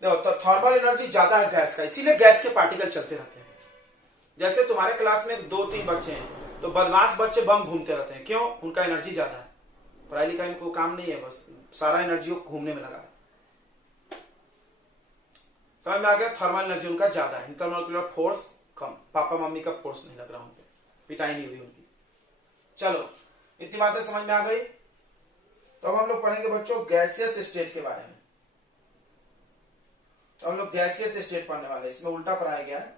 देखो तो थर्मल एनर्जी ज्यादा है गैस का, इसीलिए गैस के पार्टिकल चलते रहते हैं। जैसे तुम्हारे क्लास में 2-3 बच्चे हैं तो बदमाश बच्चे बम घूमते रहते हैं, क्यों? उनका एनर्जी ज्यादा है, पढ़ाई लिखाई में कोई काम नहीं है, बस सारा एनर्जी घूमने में लगा है। समझ में आ गया? थर्मल एनर्जी उनका ज्यादा है, इंटरमॉलिक्यूलर फोर्स कम। पापा मम्मी का फोर्स नहीं लग रहा उनपे, पिटाई नहीं हुई उनकी। चलो इतनी बातें समझ में आ गई। तो अब हम लोग पढ़ेंगे बच्चों गैसियस स्टेट के बारे में। तो हम लोग गैसियस स्टेट पढ़ने वाले हैं, इसमें उल्टा पढ़ाया गया है,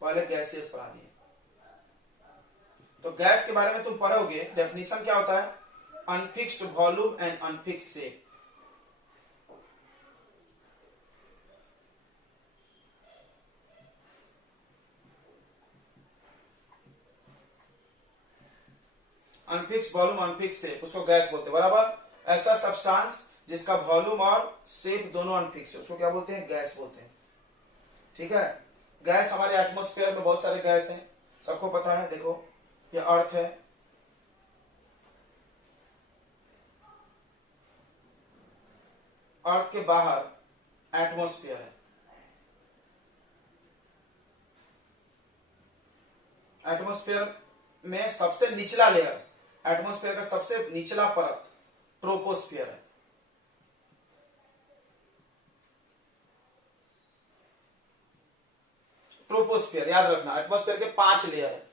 पहले गैसियस पढ़ा दिए। तो गैस के बारे में तुम पढ़ोगे, डेफिनेशन क्या होता है, unfixed volume and unfixed shape. Unfix volume unfix shape, उसको गैस बोलते हैं, बराबर। ऐसा सब्सटेंस जिसका वॉल्यूम और शेप दोनों अनफिक्स है, उसको क्या बोलते हैं, गैस बोलते हैं। ठीक है। गैस हमारे एटमॉस्फेयर में बहुत सारे गैस हैं, सबको पता है। देखो ये अर्थ है, अर्थ के बाहर एटमॉस्फेयर है। एटमॉस्फेयर में सबसे निचला लेयर, एटमॉस्फेयर का सबसे निचला परत ट्रोपोस्फियर है। ट्रोपोस्फियर याद रखना, एटमॉस्फेयर के 5 लेयर है,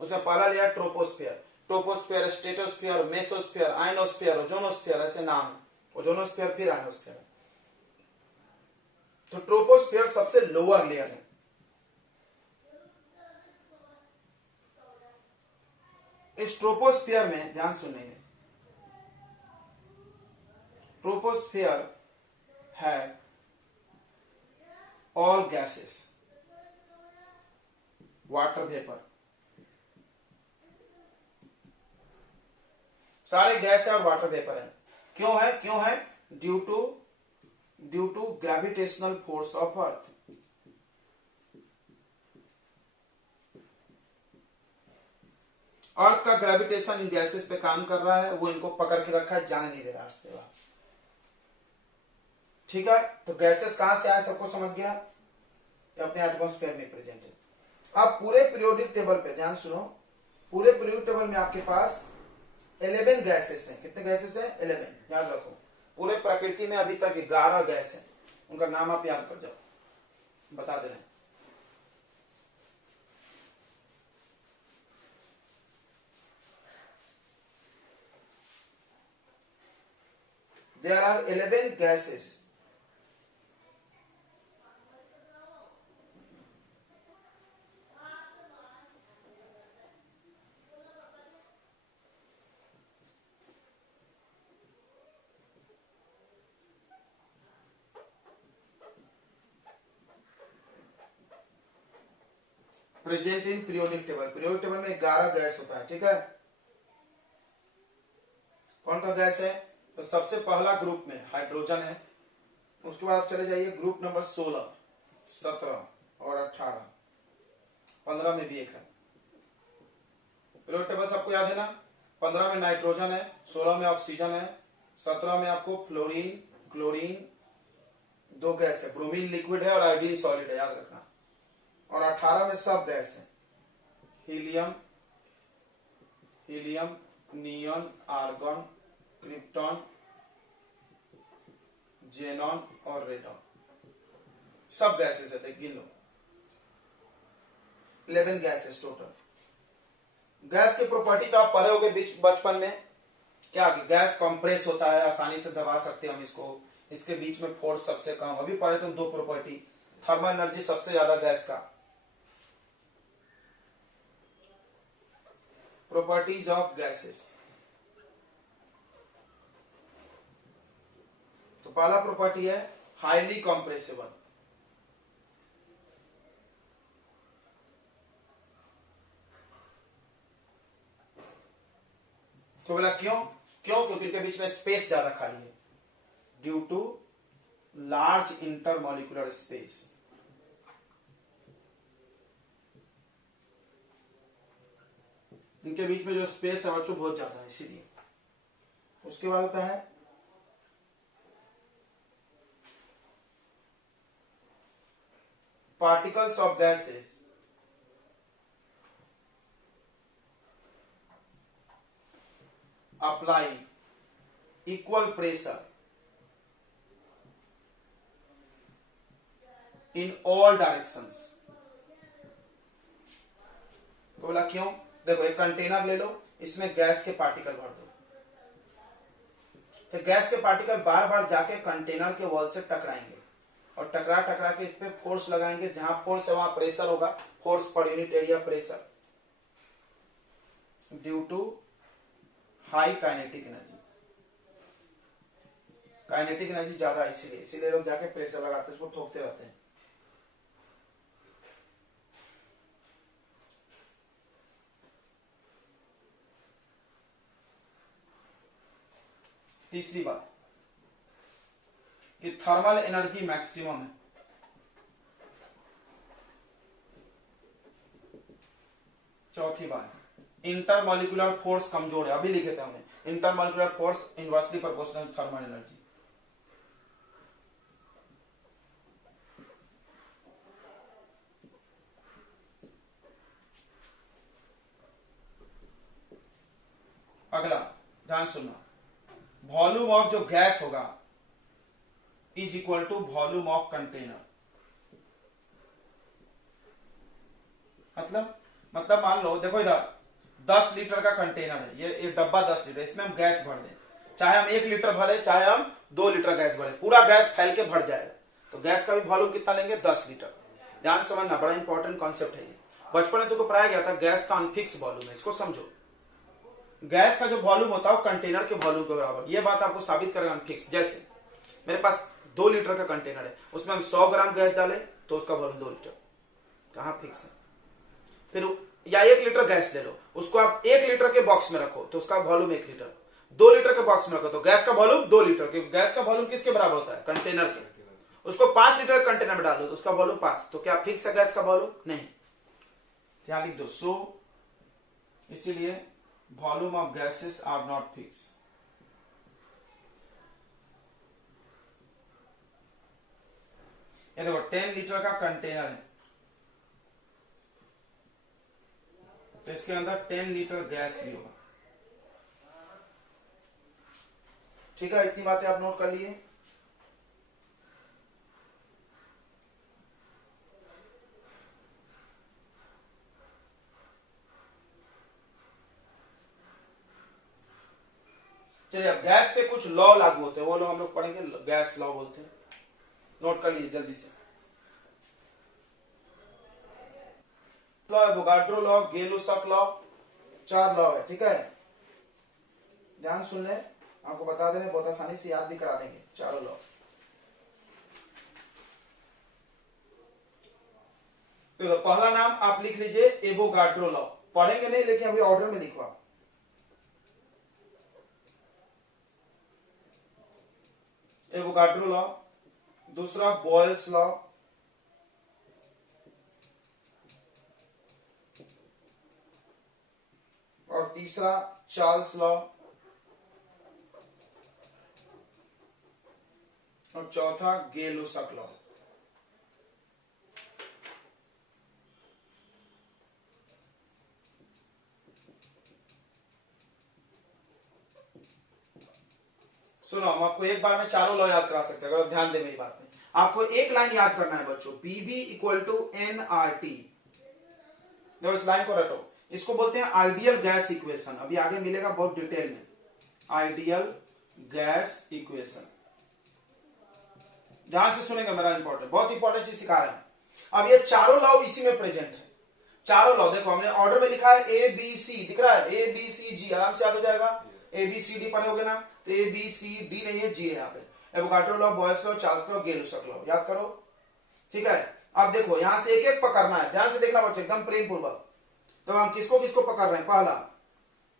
उसमें पहला layer troposphere. Troposphere, stratosphere, mesosphere, ionosphere, ozonosphere, ऐसे नाम है। ओजोनोस्फियर फिर आयनोस्फियर। तो ट्रोपोस्फियर सबसे लोअर लेयर है। इस ट्रोपोस्फियर में ध्यान सुनेंगे, ट्रोपोस्फियर है ऑल गैसेस, वाटर वेपर, सारे गैस है और वाटर वेपर है। क्यों है, क्यों है, due to gravitational force of earth. Earth का ग्रेविटेशन इन गैसेस पे काम कर रहा है, वो इनको पकड़ के रखा है, जाने नहीं दे रहा रास्ते बाहर। ठीक है। तो गैसेस कहां से आए, सबको समझ गया, अपने एटमॉस्फेयर में प्रेजेंट है। अब पूरे पीरियोडिक टेबल पे ध्यान सुनो, पूरे पीरियोडिक टेबल में आपके पास 11 गैसेस हैं। कितने गैसेस हैं, 11, याद रखो। पूरे प्रकृति में अभी तक 11 गैस हैं, उनका नाम आप याद कर जाओ, बता दे रहे हैं। There are 11 gases. Present in periodic table. Periodic table में 11 गैस होता है। ठीक है। कौन सा गैस है, तो सबसे पहला ग्रुप में हाइड्रोजन है। उसके बाद आप चले जाइए ग्रुप नंबर 16, 17 और 18, 15 में भी एक है। पीरियोडिक टेबल सबको याद है ना। 15 में नाइट्रोजन है, 16 में ऑक्सीजन है, 17 में आपको फ्लोरीन, क्लोरीन, 2 गैस है, ब्रोमीन लिक्विड है और आयोडीन सॉलिड है, याद रखना। और 18 में सब गैस है, helium, neon, argon, krypton, xenon और रेडॉन, सब गैसेस है, गिन लो। 11 गैसेस टोटल। गैस की प्रॉपर्टी तो आप पढ़े होगे बीच बचपन में, क्या गैस कंप्रेस होता है, आसानी से दबा सकते हैं हम इसको, इसके बीच में फोर्स सबसे कम। अभी पढ़े तुम 2 प्रॉपर्टी, थर्मल एनर्जी सबसे ज्यादा गैस का। प्रॉपर्टीज ऑफ गैसेस, तो पहला प्रॉपर्टी है हाईली कंप्रेसिबल। तो बोला क्यों, क्योंकि इनके बीच में स्पेस ज्यादा खाली है, due to large intermolecular space. इनके बीच में जो स्पेस है बच्चों बहुत ज्यादा है, इसीलिए। उसके बाद होता है particles of gases apply equal pressure in all directions। तो बोला क्यों, देखो एक कंटेनर ले लो, इसमें गैस के पार्टिकल भर दो, तो गैस के पार्टिकल बार बार जाके कंटेनर के वॉल से टकराएंगे और टकरा टकरा के इस पे फोर्स लगाएंगे, जहां फोर्स है वहां प्रेशर होगा, force per unit area pressure, due to high kinetic energy. Kinetic energy ज्यादा, इसीलिए लोग जाके प्रेशर लगाते हैं, उसको ठोकते रहते हैं। तीसरी बात कि थर्मल एनर्जी मैक्सिमम है। चौथी बात, इंटरमॉलिक्यूलर फोर्स कमजोर है, अभी लिखे थे हमने, intermolecular force inversely proportional thermal energy. अगला ध्यान सुनना, वॉल्यूम ऑफ जो गैस होगा is equal to volume of container. मतलब मान लो, देखो इधर 10 लीटर का कंटेनर है, ये डब्बा 10 लीटर, इसमें हम गैस भर दें, चाहे हम 1 लीटर भरे चाहे हम 2 लीटर गैस भरे, पूरा गैस फैल के भर जाएगा, तो गैस का भी वॉल्यूम कितना लेंगे, 10 लीटर। ध्यान समझना, बड़ा इंपॉर्टेंट कॉन्सेप्ट है ये, बचपन में तुमको पढ़ाया गया था, गैस का अनफिक्स वॉल्यूम है, इसको समझो। गैस का जो वॉल्यूम होता है वो कंटेनर के वॉल्यूम के बराबर, ये बात आपको साबित करेगा अनफिक्स। जैसे मेरे पास 2 लीटर का कंटेनर है, उसमें हम 100 ग्राम गैस डाले तो उसका वॉल्यूम 2 लीटर, कहां फिक्स है। फिर या 1 लीटर गैस ले लो, उसको आप 1 लीटर के बॉक्स में रखो तो उसका वॉल्यूम 1 लीटर, 2 लीटर के बॉक्स में रखो तो गैस का वॉल्यूम 2 लीटर, क्योंकि गैस का वॉल्यूम किसके बराबर होता है, कंटेनर के। उसको 5 लीटर कंटेनर में डाल दो तो उसका वॉल्यूम 5, तो क्या फिक्स है गैस का वॉल्यूम, नहीं, ध्यान लिख दो। सो इसीलिए volume of gases are not fix. ये देखो 10 लीटर का कंटेनर है, तो इसके अंदर 10 लीटर गैस भी होगा, ठीक है। इतनी बातें आप नोट कर लिए। चलिए, अब गैस पे कुछ लॉ लागू होते हैं, वो लॉ हम लोग पढ़ेंगे, गैस लॉ बोलते हैं, नोट कर लीजिए जल्दी से। लॉ है वोगाड्रो लॉ, गेलुसक लॉ, 4 लॉ है, ठीक है। ध्यान सुन ले, आपको बता देंगे, बहुत आसानी से याद भी करा देंगे चारों लॉ। तो पहला नाम आप लिख लीजिए एवोगाड्रो लॉ, पढ़ेंगे नहीं लेकिन अभी ऑर्डर में लिखवा। एवोगाड्रो लॉ, दूसरा बॉयल्स लॉ, और तीसरा चार्ल्स लॉ, और चौथा गेलुसक लॉ। सुनो, हम आपको एक बार में चारों लॉ याद करा सकते हैं, अगर ध्यान दे मेरी बात में। आपको एक लाइन याद करना है बच्चों, पीबी इक्वल टू एनआरटी। देखो इस लाइन को रटो, इसको बोलते हैं आइडियल गैस इक्वेशन, अभी आगे मिलेगा बहुत डिटेल में, आइडियल गैस इक्वेशन। ध्यान से सुनेंगे, मेरा इंपॉर्टेंट, बहुत इंपॉर्टेंट चीज सिखा रहे हैं। अब ये चारों लॉ इसी में प्रेजेंट है, चारों लॉ देखो हमने ऑर्डर में लिखा है, ए बी सी दिख रहा है, ए बी सी जी, आराम से याद हो जाएगा। ए बी सी डी पढ़े होगे ना, तो ए बी सी डी नहीं है, जी है यहाँ पे। Avogadro law, Boyle's law, Charles law, Gay Lussac law, याद करो, ठीक है। अब देखो यहां से एक एक पकड़ना है, ध्यान से देखना बच्चों, एकदम प्रेम पूर्वक। तो हम किसको किसको पकड़ रहे हैं,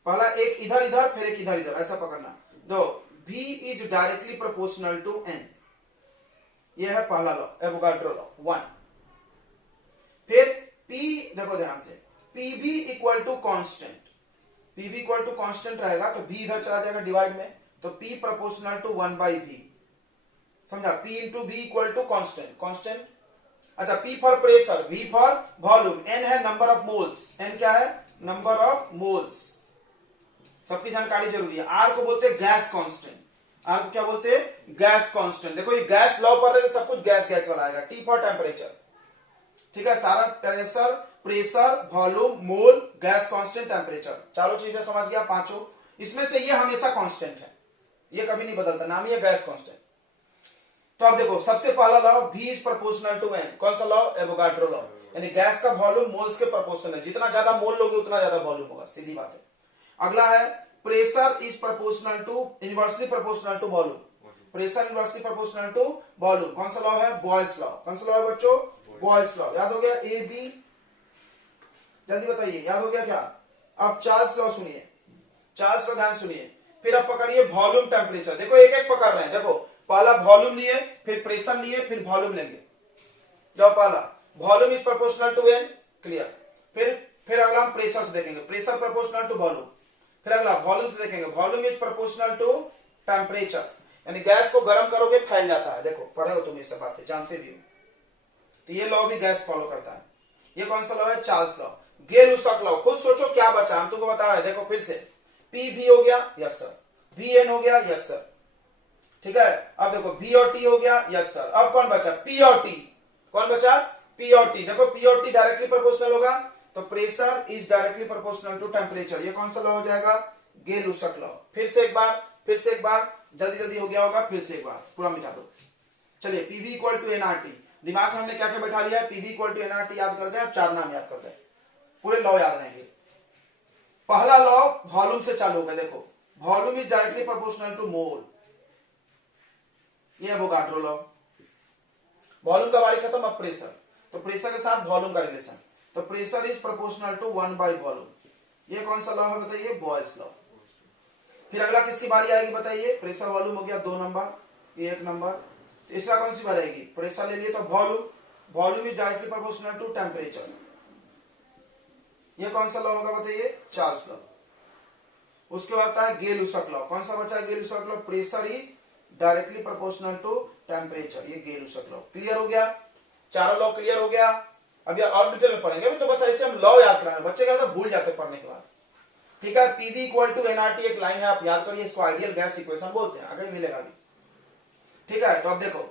पहला एक इधर इधर, फिर एक इधर इधर, ऐसा पकड़ना। दो, V is directly proportional to N, यह है पहला लॉ, एवोगाड्रो लॉ 1। फिर P, देखो ध्यान से, PV equal to constant, PV equal to constant रहेगा तो V इधर चला जाएगा डिवाइड में, तो P प्रोपोर्शनल टू 1/V, समझा। P into V equal to constant, constant. अच्छा, P for pressure, V for volume, N है नंबर ऑफ मोल्स, N क्या है, नंबर ऑफ मोल्स, सबकी जानकारी जरूरी है। R को बोलते हैं गैस कांस्टेंट, R को क्या बोलते हैं, गैस कांस्टेंट। देखो ये गैस लॉ पढ़ रहे थे, सब कुछ गैस गैस वाला आएगा। T फॉर टेम्परेचर, ठीक है, सारा प्रेशर, वॉल्यूम, मोल, गैस कांस्टेंट, टेम्परेचर, चारों चीजें समझ गया, पांचों। इसमें से ये हमेशा कांस्टेंट है, ये कभी नहीं बदलता, नाम ही है गैस कांस्टेंट। तो अब देखो सबसे पहला law, V is proportional to N, कौन सा लॉ? एवोगाड्रो लॉ, यानी गैस का वॉल्यूम मोल्स के प्रोपोर्शनल है, जितना ज्यादा मोल लोगे उतना ज्यादा वॉल्यूम होगा, सीधी बात है। अगला है pressure is proportional to, inversely proportional to volume, pressure inversely proportional to volume, कौन सा लॉ है? Boyle's law. कौन सा लॉ है बच्चों? Boyle's law. याद हो गया? ए बी, जल्दी बताइए, याद हो गया क्या? अब चार्ल्स लॉ सुनिए, चार्ल्स लॉ ध्यान सुनिए, फिर अब पकड़िए वॉल्यूम टेम्परेचर। देखो एक एक पकड़ रहे हैं, देखो पहला वॉल्यूम लिए, फिर प्रेशर लिए, फिर वॉल्यूम लेंगे। जाओ पहला, volume is proportional to N, clear. फिर अगला हम प्रेशर से देखेंगे, प्रेशर प्रोपोर्शनल टू वॉल्यूम। फिर अगला वॉल्यूम से देखेंगे, volume is proportional to temperature, यानी गैस को गर्म करोगे फैल जाता है। देखो पढ़े हो तुम ये सब बातें, जानते भी हो। तो ये लॉ भी गैस फॉलो करता है। ये कौन सा लॉ है? Charles law. गेल-लुसाक लॉ, खुद सोचो क्या बचा, हम तुमको बता रहे हैं। देखो फिर से, पी वी हो गया, यस सर, वी एन हो गया, यस सर, ठीक है। अब देखो वी और टी हो गया, यस सर। अब कौन बचा? पी और टी। कौन बचा? पी और टी। देखो पी और टी डायरेक्टली प्रोपोर्शनल होगा, तो pressure is directly proportional to temperature. ये कौन सा लॉ हो जाएगा? Gay Lussac law. फिर से एक बार, फिर से एक बार, जल्दी जल्दी हो गया होगा, फिर से एक बार पूरा मिटा दो। चलिए, पीवी इक्वल टू एनआरटी, दिमाग में हमने क्या क्या बैठा लिया है? पीवी इक्वल टू एनआरटी याद कर गए, चार नाम याद कर गए, पूरे लॉ याद रहेंगे। पहला लॉ वॉल्यूम से चालू होगा, देखो volume is directly proportional to mole, ये एवोगाड्रो लॉ। वॉल्यूम का वाली खत्म, अब प्रेशर, तो प्रेशर के साथ वॉल्यूम का रिलेशन, तो pressure is proportional to 1 by volume. ये कौन सा लॉ है बताइए? Boyle's law. फिर अगला किसकी बारी आएगी बताइए? प्रेशर वॉल्यूम हो गया 2 नंबर, ये 1 नंबर। तीसरा कौन सी बारी आएगी? प्रेशर ले लिए तो volume, volume is directly proportional to temperature. ये कौन सा लॉ होगा बताइए? Charles law. उसके बाद आता है गेल-लुसाक लॉ। कौन सा बचा है Gay Lussac law? Pressure is directly proportional to temperature, ये गेल-लुसाक लॉ। क्लियर हो गया? चारों लॉ क्लियर हो गया। अब ये और डिटेल में पढ़ेंगे, तो बस ऐसे हम लॉ याद कराएंगे, बच्चे क्या होता है भूल जाते पढ़ने के बाद, ठीक है। पीवी इक्वल टू एनआरटी एक लाइन है, आप याद करिए, इसको आइडियल गैस इक्वेशन बोलते हैं, आगे मिलेगा भी, ठीक है। तो अब देखो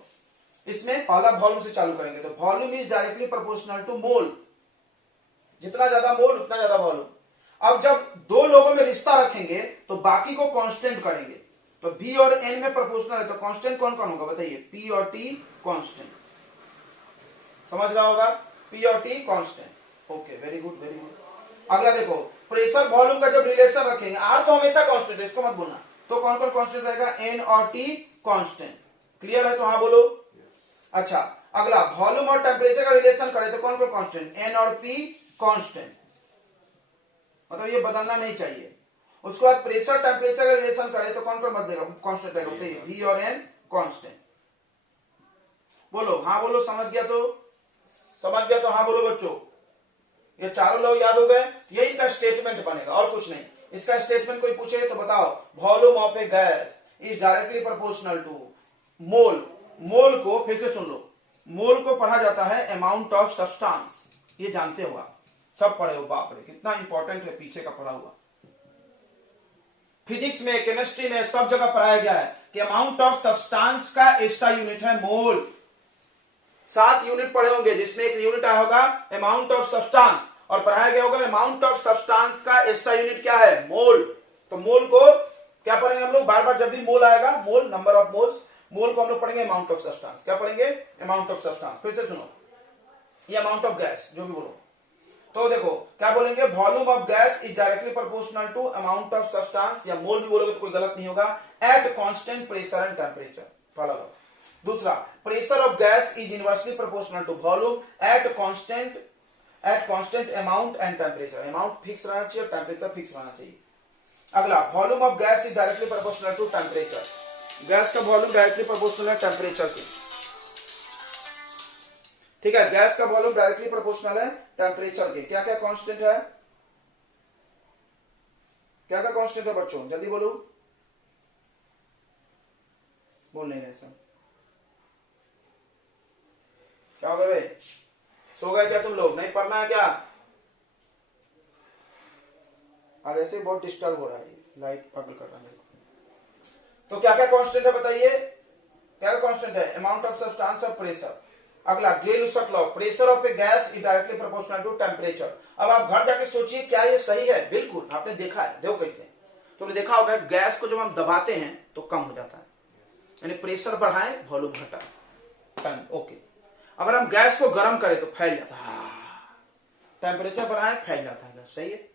इसमें पहला वॉल्यूम से चालू करेंगे, तो volume is directly proportional to mole, जितना ज्यादा मोल उतना ज्यादा वॉल्यूम। अब जब दो लोगों में रिश्ता रखेंगे तो बाकी को कांस्टेंट करेंगे, तो V और N में प्रोपोर्शनल है, तो कांस्टेंट कौन कौन होगा बताइए? P और T कांस्टेंट, समझ रहा होगा? P और T constant, okay, very good very good. अगला देखो, प्रेशर वॉल्यूम का जब रिलेशन रखेंगे, R तो हमेशा कांस्टेंट है, इसको मत भूलना, तो कौन कौन कांस्टेंट रहेगा? N और T कांस्टेंट। क्लियर है? तो हाँ बोलो। अच्छा, अगला वॉल्यूम और टेम्परेचर का रिलेशन करें तो कौन कौन कांस्टेंट? N और P कांस्टेंट, मतलब ये बदलना नहीं चाहिए। उसके बाद प्रेशर टेम्परेचर का रिलेशन करें तो कौन कौन बदलेगा? कांस्टेंट रहेगा, बताइए? V और N कांस्टेंट। बोलो हाँ बोलो, समझ गया तो? समझ गया तो हाँ बोलो बच्चों। ये चारों लोग याद हो गए, यही इनका स्टेटमेंट बनेगा और कुछ नहीं। इसका स्टेटमेंट कोई पूछे तो बताओ, volume of a gas is directly proportional to mole. Mole को फिर से सुन लो, मोल को पढ़ा जाता है अमाउंट ऑफ सब्सटेंस, ये जानते हो आप, सब पढ़े हो, बाप रे कितना इंपॉर्टेंट है पीछे का पढ़ा हुआ। फिजिक्स में, केमिस्ट्री में, सब जगह पढ़ाया गया है कि अमाउंट ऑफ सब्सटेंस का एक्स्ट्रा यूनिट है मोल। 7 यूनिट पढ़े होंगे, जिसमें एक यूनिट आया होगा अमाउंट ऑफ सब्सटेंस, और पढ़ाया गया होगा अमाउंट ऑफ सब्सटेंस का एक्स्ट्रा यूनिट क्या है? मोल। तो मोल को क्या पढ़ेंगे हम लोग? बार बार जब भी मोल आएगा, मोल नंबर ऑफ मोल्स, मोल को हम लोग पढ़ेंगे अमाउंट ऑफ सब्सटेंस। क्या पढ़ेंगे? Amount of substance. फिर से सुनो, ये अमाउंट ऑफ गैस जो भी बोलो, तो देखो क्या बोलेंगे? Volume of gas is directly proportional to amount of substance, या मोल भी बोलोगे तो कोई गलत नहीं होगा, at constant pressure and temperature. पहला लो। दूसरा, pressure of gas is inversely proportional to volume at constant amount and temperature. Amount fix रहना चाहिए, टेम्परेचर फिक्स रहना चाहिए। अगला, volume of gas is directly proportional to temperature. Gas का volume directly proportional है टेम्परेचर के, ठीक है। गैस का वॉल्यूम डायरेक्टली प्रोपोर्शनल है टेम्परेचर के। क्या क्या कांस्टेंट है? क्या क्या कांस्टेंट है बच्चों? जल्दी बोलो, बोल नहीं रहे सब। क्या हो गया भाई? सो गए क्या तुम लोग? नहीं पढ़ना है क्या? आज ऐसे बहुत डिस्टर्ब हो रहा है, लाइट पागल कर रहा है। तो क्या क्या कांस्टेंट है बताइए? क्या क्या कांस्टेंट है? अमाउंट ऑफ सब्सटेंस और प्रेशर। अगला, Gay Lussac law, pressure of a gas is directly proportional to temperature. अब आप घर जाके सोचिए क्या ये सही है? बिल्कुल, आपने देखा है, देखो कैसे। तो देखा होगा गैस को जब हम दबाते हैं तो कम हो जाता है, यानी प्रेशर बढ़ाएं वॉल्यूम घटाएं, ओके। अगर हम गैस को गर्म करें तो फैल जाता है, टेम्परेचर बढ़ाएं फैल जाता है गैस, सही है।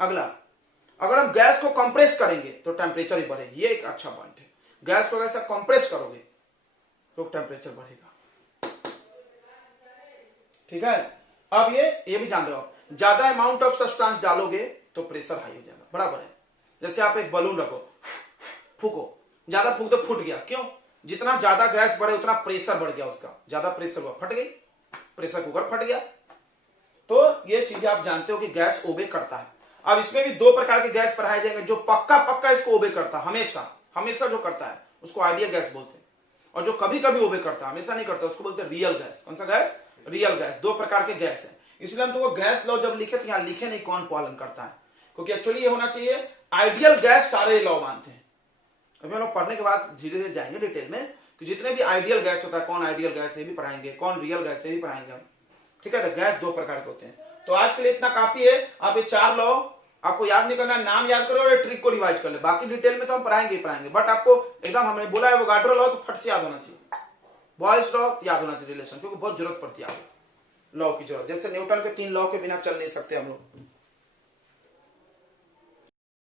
अगला, अगर हम गैस को कंप्रेस करेंगे तो टेम्परेचर ही बढ़ेगी, ये एक अच्छा पॉइंट है। गैस को ऐसा कंप्रेस करोगे तो टेम्परेचर बढ़ेगा, ठीक है। अब ये भी जान रहे हो आप, ज्यादा अमाउंट ऑफ सब्सटेंस डालोगे तो प्रेशर हाई हो जाएगा, बराबर है। जैसे आप एक बलून रखो, फूको, ज्यादा फूक दो फूट गया, क्यों? जितना ज्यादा गैस बढ़े उतना प्रेशर बढ़ गया, उसका ज्यादा प्रेशर हुआ, फट गई, प्रेशर कुकर फट गया। तो ये चीजें आप जानते हो कि गैस ओबे करता है। अब इसमें भी दो प्रकार के गैस पढ़ाए जाएंगे, जो पक्का इसको ओबे करता है, हमेशा जो करता है उसको आइडियल गैस बोलते हैं, और जो कभी कभी ओबे करता है, हमेशा नहीं करता, उसको बोलते हैं रियल गैस। कौन सा गैस? Real gas. दो प्रकार के गैस है, इसलिए हम तो वो गैस लॉ जब लिखे तो यहां लिखे नहीं कौन पालन करता है, क्योंकि एक्चुअली ये होना चाहिए आइडियल गैस सारे लॉ मानते हैं। अभी हम लोग पढ़ने के बाद धीरे धीरे जाएंगे डिटेल में कि जितने भी आइडियल गैस होता है, कौन आइडियल गैस ये भी पढ़ाएंगे, कौन रियल गैस ये भी पढ़ाएंगे हम, ठीक है। तो गैस दो प्रकार के होते हैं। तो आज के लिए इतना काफी है। आप ये चार लॉ आपको याद नहीं करना, नाम याद करो और ट्रिक को रिवाइज कर ले, बाकी डिटेल में तो हम पढ़ाएंगे बट आपको एकदम हमने बोला है वो गाड्रो लॉ तो फट से याद होना चाहिए, बॉयल्स लॉ याद होना चाहिए रिलेशन, क्योंकि बहुत जरूरत पड़ती है लॉ की जरूरत। जैसे न्यूटन के 3 लॉ के बिना चल नहीं सकते हम लोग।